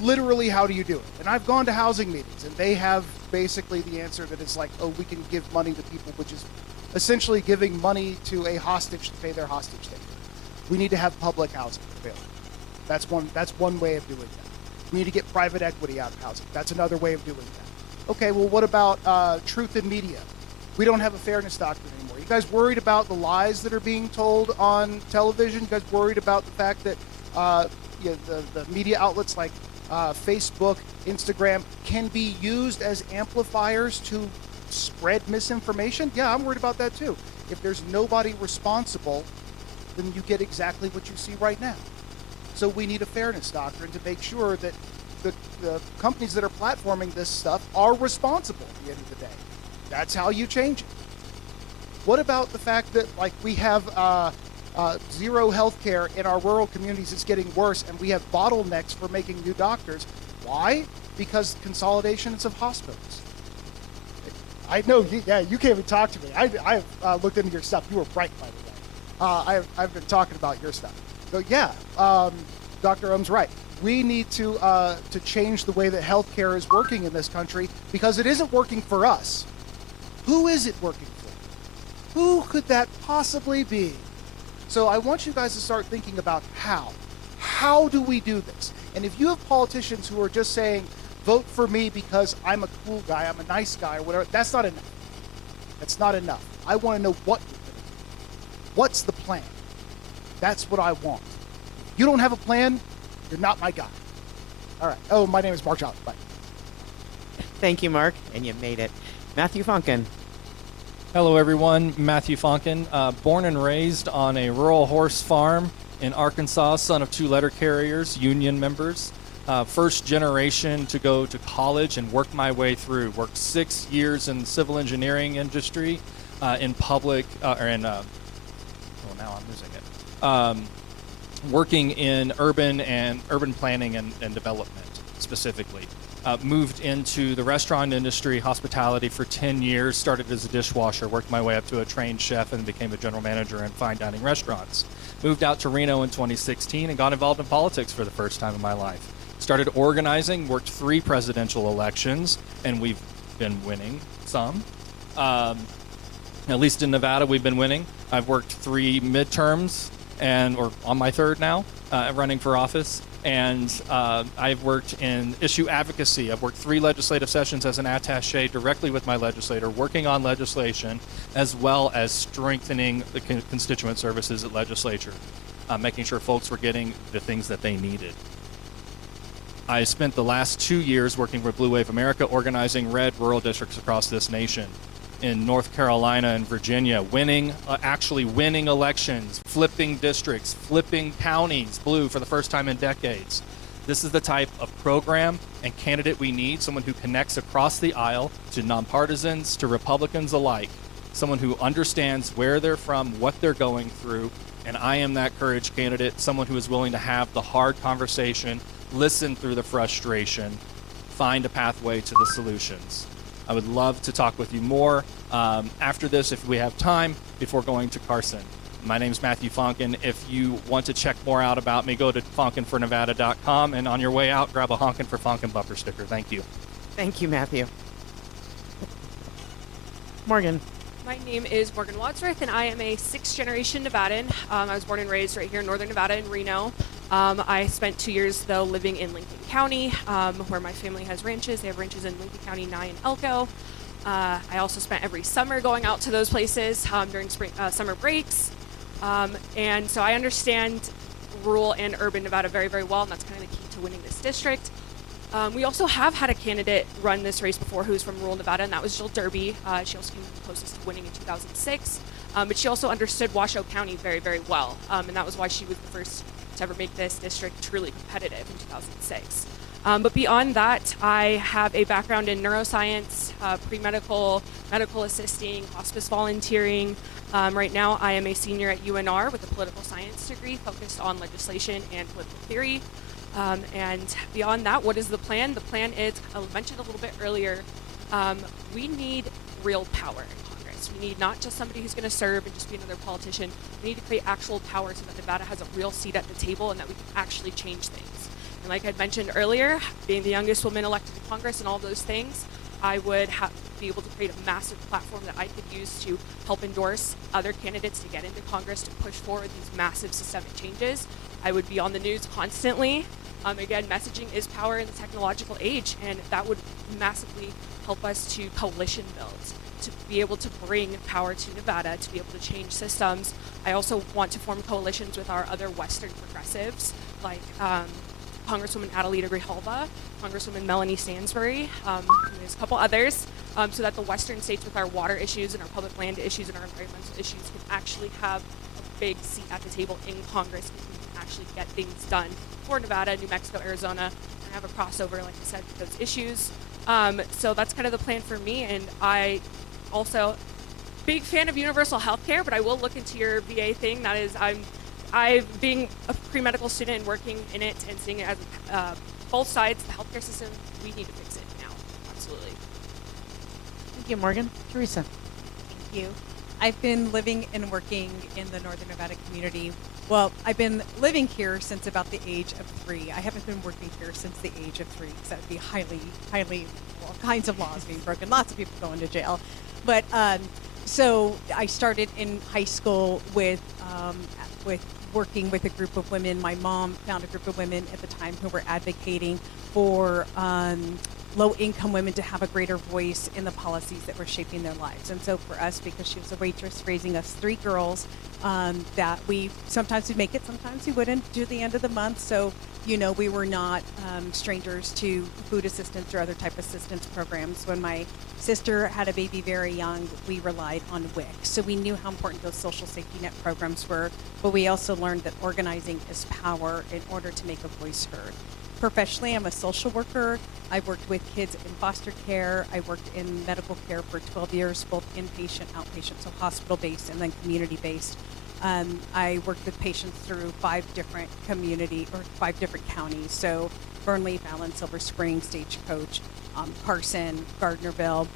literally, how do you do it? And I've gone to housing meetings, and they have basically the answer that it's like, oh, we can give money to people, which is essentially giving money to a hostage to pay their hostage taker. We need to have public housing available. That's one way of doing that. We need to get private equity out of housing. That's another way of doing that. Okay, well, what about truth in media? We don't have a fairness doctrine anymore. You guys worried about the lies that are being told on television? You guys worried about the fact that the media outlets like Facebook, Instagram can be used as amplifiers to spread misinformation? Yeah, I'm worried about that too. If there's nobody responsible, then you get exactly what you see right now. So we need a fairness doctrine to make sure that the companies that are platforming this stuff are responsible at the end of the day. That's how you change it. What about the fact that, like, we have zero health care in our rural communities? It's getting worse, and we have bottlenecks for making new doctors. Why? Because consolidations of hospitals. I know, you can't even talk to me. I've looked into your stuff. You were right, by the way. I've been talking about your stuff. So yeah, Dr. Ohm's right. We need to change the way that healthcare is working in this country, because it isn't working for us. Who is it working for? Who could that possibly be? So I want you guys to start thinking about how. How do we do this? And if you have politicians who are just saying, vote for me because I'm a cool guy, I'm a nice guy, or whatever, that's not enough. That's not enough. I want to know what you're going to do. What's the plan? That's what I want. If you don't have a plan, you're not my guy. All right. Oh, my name is Mark Jolly. Bye. Thank you, Mark, and you made it. Matthew Funkin. Hello, everyone. Matthew Funkin, born and raised on a rural horse farm in Arkansas, son of two letter carriers, union members. First generation to go to college and work my way through. Worked 6 years in the civil engineering industry, in public, now I'm losing it. Working in urban planning and development specifically. Moved into the restaurant industry, hospitality for 10 years, started as a dishwasher, worked my way up to a trained chef, and became a general manager in fine dining restaurants. Moved out to Reno in 2016 and got involved in politics for the first time in my life. Started organizing, worked 3 presidential elections, and we've been winning some. At least in Nevada, we've been winning. I've worked 3 midterms, or on my 3rd now, running for office. And I've worked in issue advocacy. I've worked 3 legislative sessions as an attaché directly with my legislator, working on legislation, as well as strengthening the constituent services at legislature, making sure folks were getting the things that they needed. I spent the last 2 years working with Blue Wave America, organizing red rural districts across this nation. In North Carolina and Virginia, actually winning elections, flipping districts, flipping counties blue for the first time in decades. This is the type of program and candidate we need, someone who connects across the aisle to nonpartisans, to Republicans alike, someone who understands where they're from, what they're going through, and I am that courage candidate, someone who is willing to have the hard conversation, listen through the frustration, find a pathway to the solutions. I would love to talk with you more after this if we have time before going to Carson. My name is Matthew Fonkin. If you want to check more out about me, go to fonkinfornevada.com, and on your way out, grab a Honkin' for Fonkin bumper sticker. Thank you. Thank you, Matthew. Morgan. My name is Morgan Wadsworth, and I am a 6th-generation Nevadan. I was born and raised right here in northern Nevada in Reno. I spent 2 years, though, living in Lincoln County, where my family has ranches. They have ranches in Lincoln County, Nye, and Elko. I also spent every summer going out to those places during summer breaks. And so I understand rural and urban Nevada very, very well, and that's kind of the key to winning this district. We also have had a candidate run this race before who's from rural Nevada, and that was Jill Derby. She also came closest to winning in 2006, but she also understood Washoe County very, very well, and that was why she was the first to ever make this district truly competitive in 2006. But beyond that, I have a background in neuroscience, pre-medical, medical assisting, hospice volunteering. Right now, I am a senior at UNR with a political science degree focused on legislation and political theory. And beyond that, what is the plan? The plan is, I mentioned a little bit earlier, we need real power in Congress. We need not just somebody who's going to serve and just be another politician. We need to create actual power so that Nevada has a real seat at the table and that we can actually change things. And like I'd mentioned earlier, being the youngest woman elected to Congress and all those things, I would be able to create a massive platform that I could use to help endorse other candidates to get into Congress to push forward these massive systemic changes. I would be on the news constantly. Again, messaging is power in the technological age, and that would massively help us to coalition build, to be able to bring power to Nevada, to be able to change systems. I also want to form coalitions with our other Western progressives, like Congresswoman Adelita Grijalva, Congresswoman Melanie Stansbury, and there's a couple others, so that the Western states with our water issues and our public land issues and our environmental issues can actually have a big seat at the table in Congress and we can actually get things done for Nevada, New Mexico, Arizona, and have a crossover, like I said, with those issues. So that's kind of the plan for me, and I also big fan of universal health care, but I will look into your VA thing. That is, I've being a pre-medical student and working in it and seeing it as both sides, the healthcare system, we need to fix it now. Absolutely. Thank you, Morgan. Teresa. Thank you. I've been living and working in the Northern Nevada community. Well, I've been living here since about the age of 3. I haven't been working here since the age of 3 because that would be highly, all kinds of laws being broken, lots of people going to jail. But so I started in high school with working with a group of women. My mom found a group of women at the time who were advocating for low-income women to have a greater voice in the policies that were shaping their lives. And so for us, because she was a waitress raising us 3 girls, that we sometimes we'd make it, sometimes we wouldn't do the end of the month. So, you know, we were not strangers to food assistance or other type of assistance programs. When my sister had a baby very young, we relied on WIC. So we knew how important those social safety net programs were, but we also learned that organizing is power in order to make a voice heard. Professionally, I'm a social worker. I've worked with kids in foster care. I worked in medical care for 12 years, both inpatient, outpatient, so hospital-based and then community-based. I worked with patients through 5 different counties. So Fernley, Fallon, Silver Spring, Stagecoach, Carson, Gardnerville,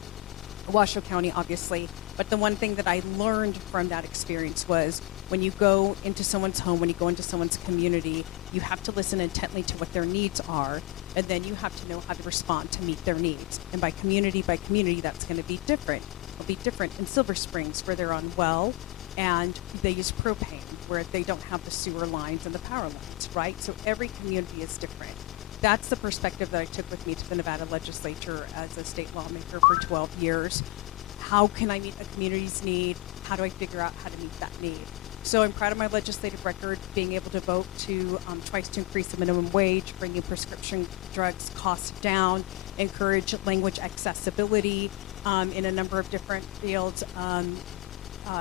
Washoe County, obviously. But the one thing that I learned from that experience was when you go into someone's home, when you go into someone's community, you have to listen intently to what their needs are, and then you have to know how to respond to meet their needs. And by community, that's going to be different. It'll be different in Silver Springs, where they're on well, and they use propane, where they don't have the sewer lines and the power lines, right? So every community is different. That's the perspective that I took with me to the Nevada legislature as a state lawmaker for 12 years. How can I meet a community's need? How do I figure out how to meet that need? So I'm proud of my legislative record, being able to vote to twice to increase the minimum wage, bringing prescription drugs costs down, encourage language accessibility in a number of different fields,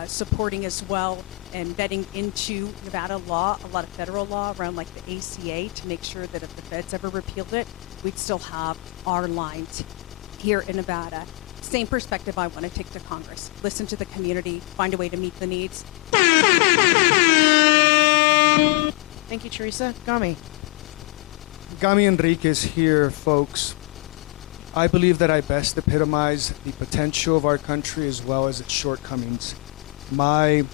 supporting as well and vetting into Nevada law, a lot of federal law around like the ACA, to make sure that if the feds ever repealed it, we'd still have our lines here in Nevada. Same perspective I want to take to Congress. Listen to the community, find a way to meet the needs. Thank you, Teresa. Gami. Gami Enriquez here, folks. I believe that I best epitomize the potential of our country as well as its shortcomings. My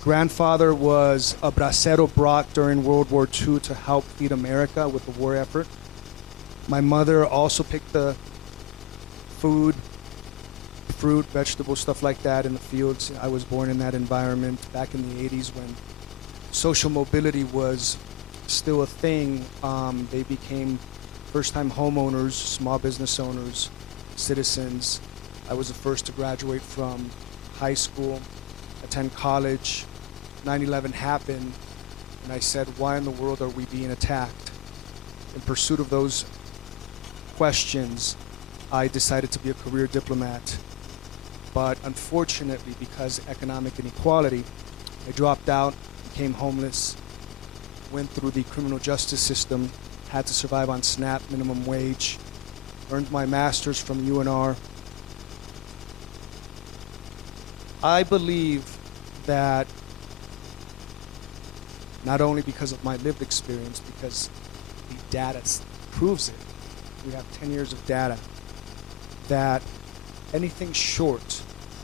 grandfather was a bracero brought during World War II to help feed America with the war effort. My mother also picked the food, fruit, vegetables, stuff like that in the fields. I was born in that environment back in the 80s when social mobility was still a thing. They became first-time homeowners, small business owners, citizens. I was the first to graduate from high school, attend college. 9/11 happened, and I said, why in the world are we being attacked? In pursuit of those questions, I decided to be a career diplomat. But unfortunately, because economic inequality, I dropped out, became homeless, went through the criminal justice system, had to survive on SNAP minimum wage, earned my master's from UNR. I believe that not only because of my lived experience, because the data proves it, we have 10 years of data, that anything short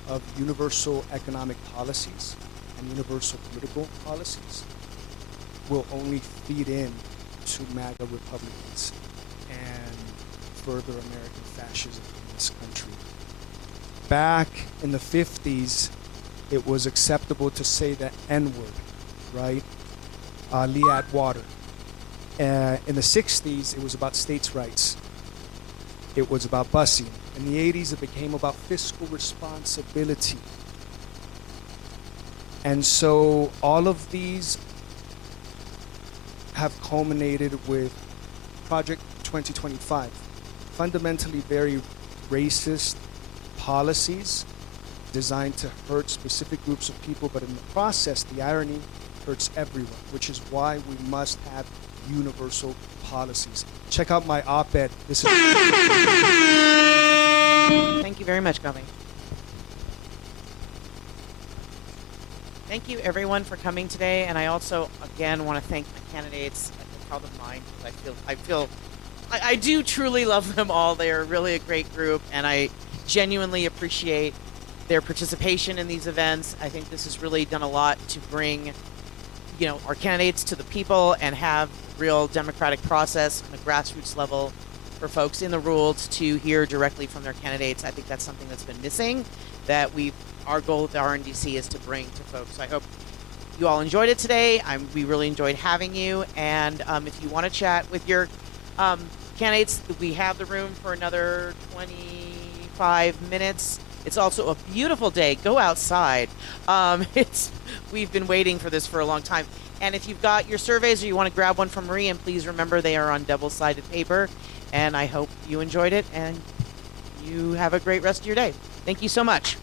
of universal economic policies and universal political policies will only feed in to MAGA Republicans and further American fascism in this country. Back in the 50s, it was acceptable to say the N-word, right? Liat water. In the 60s, it was about states' rights. It was about busing. In the 80s, it became about fiscal responsibility. And so all of these have culminated with Project 2025. Fundamentally very racist policies designed to hurt specific groups of people, but in the process, the irony hurts everyone, which is why we must have universal policies. Check out my op-ed. This is Thank you very much, Gummy. Thank you, everyone, for coming today, and I also, again, want to thank my candidates. I can call them mine because I do truly love them all. They are really a great group, and I genuinely appreciate their participation in these events. I think this has really done a lot to bring, our candidates to the people and have real democratic process on a grassroots level for folks in the rules to hear directly from their candidates. I think that's something that's been missing, that our goal with the RNDC is to bring to folks. So I hope you all enjoyed it today. We really enjoyed having you. And if you want to chat with your candidates, we have the room for another 25 minutes. It's also a beautiful day. Go outside. We've been waiting for this for a long time. And if you've got your surveys or you want to grab one from Marie, and please remember they are on double-sided paper. And I hope you enjoyed it and you have a great rest of your day. Thank you so much.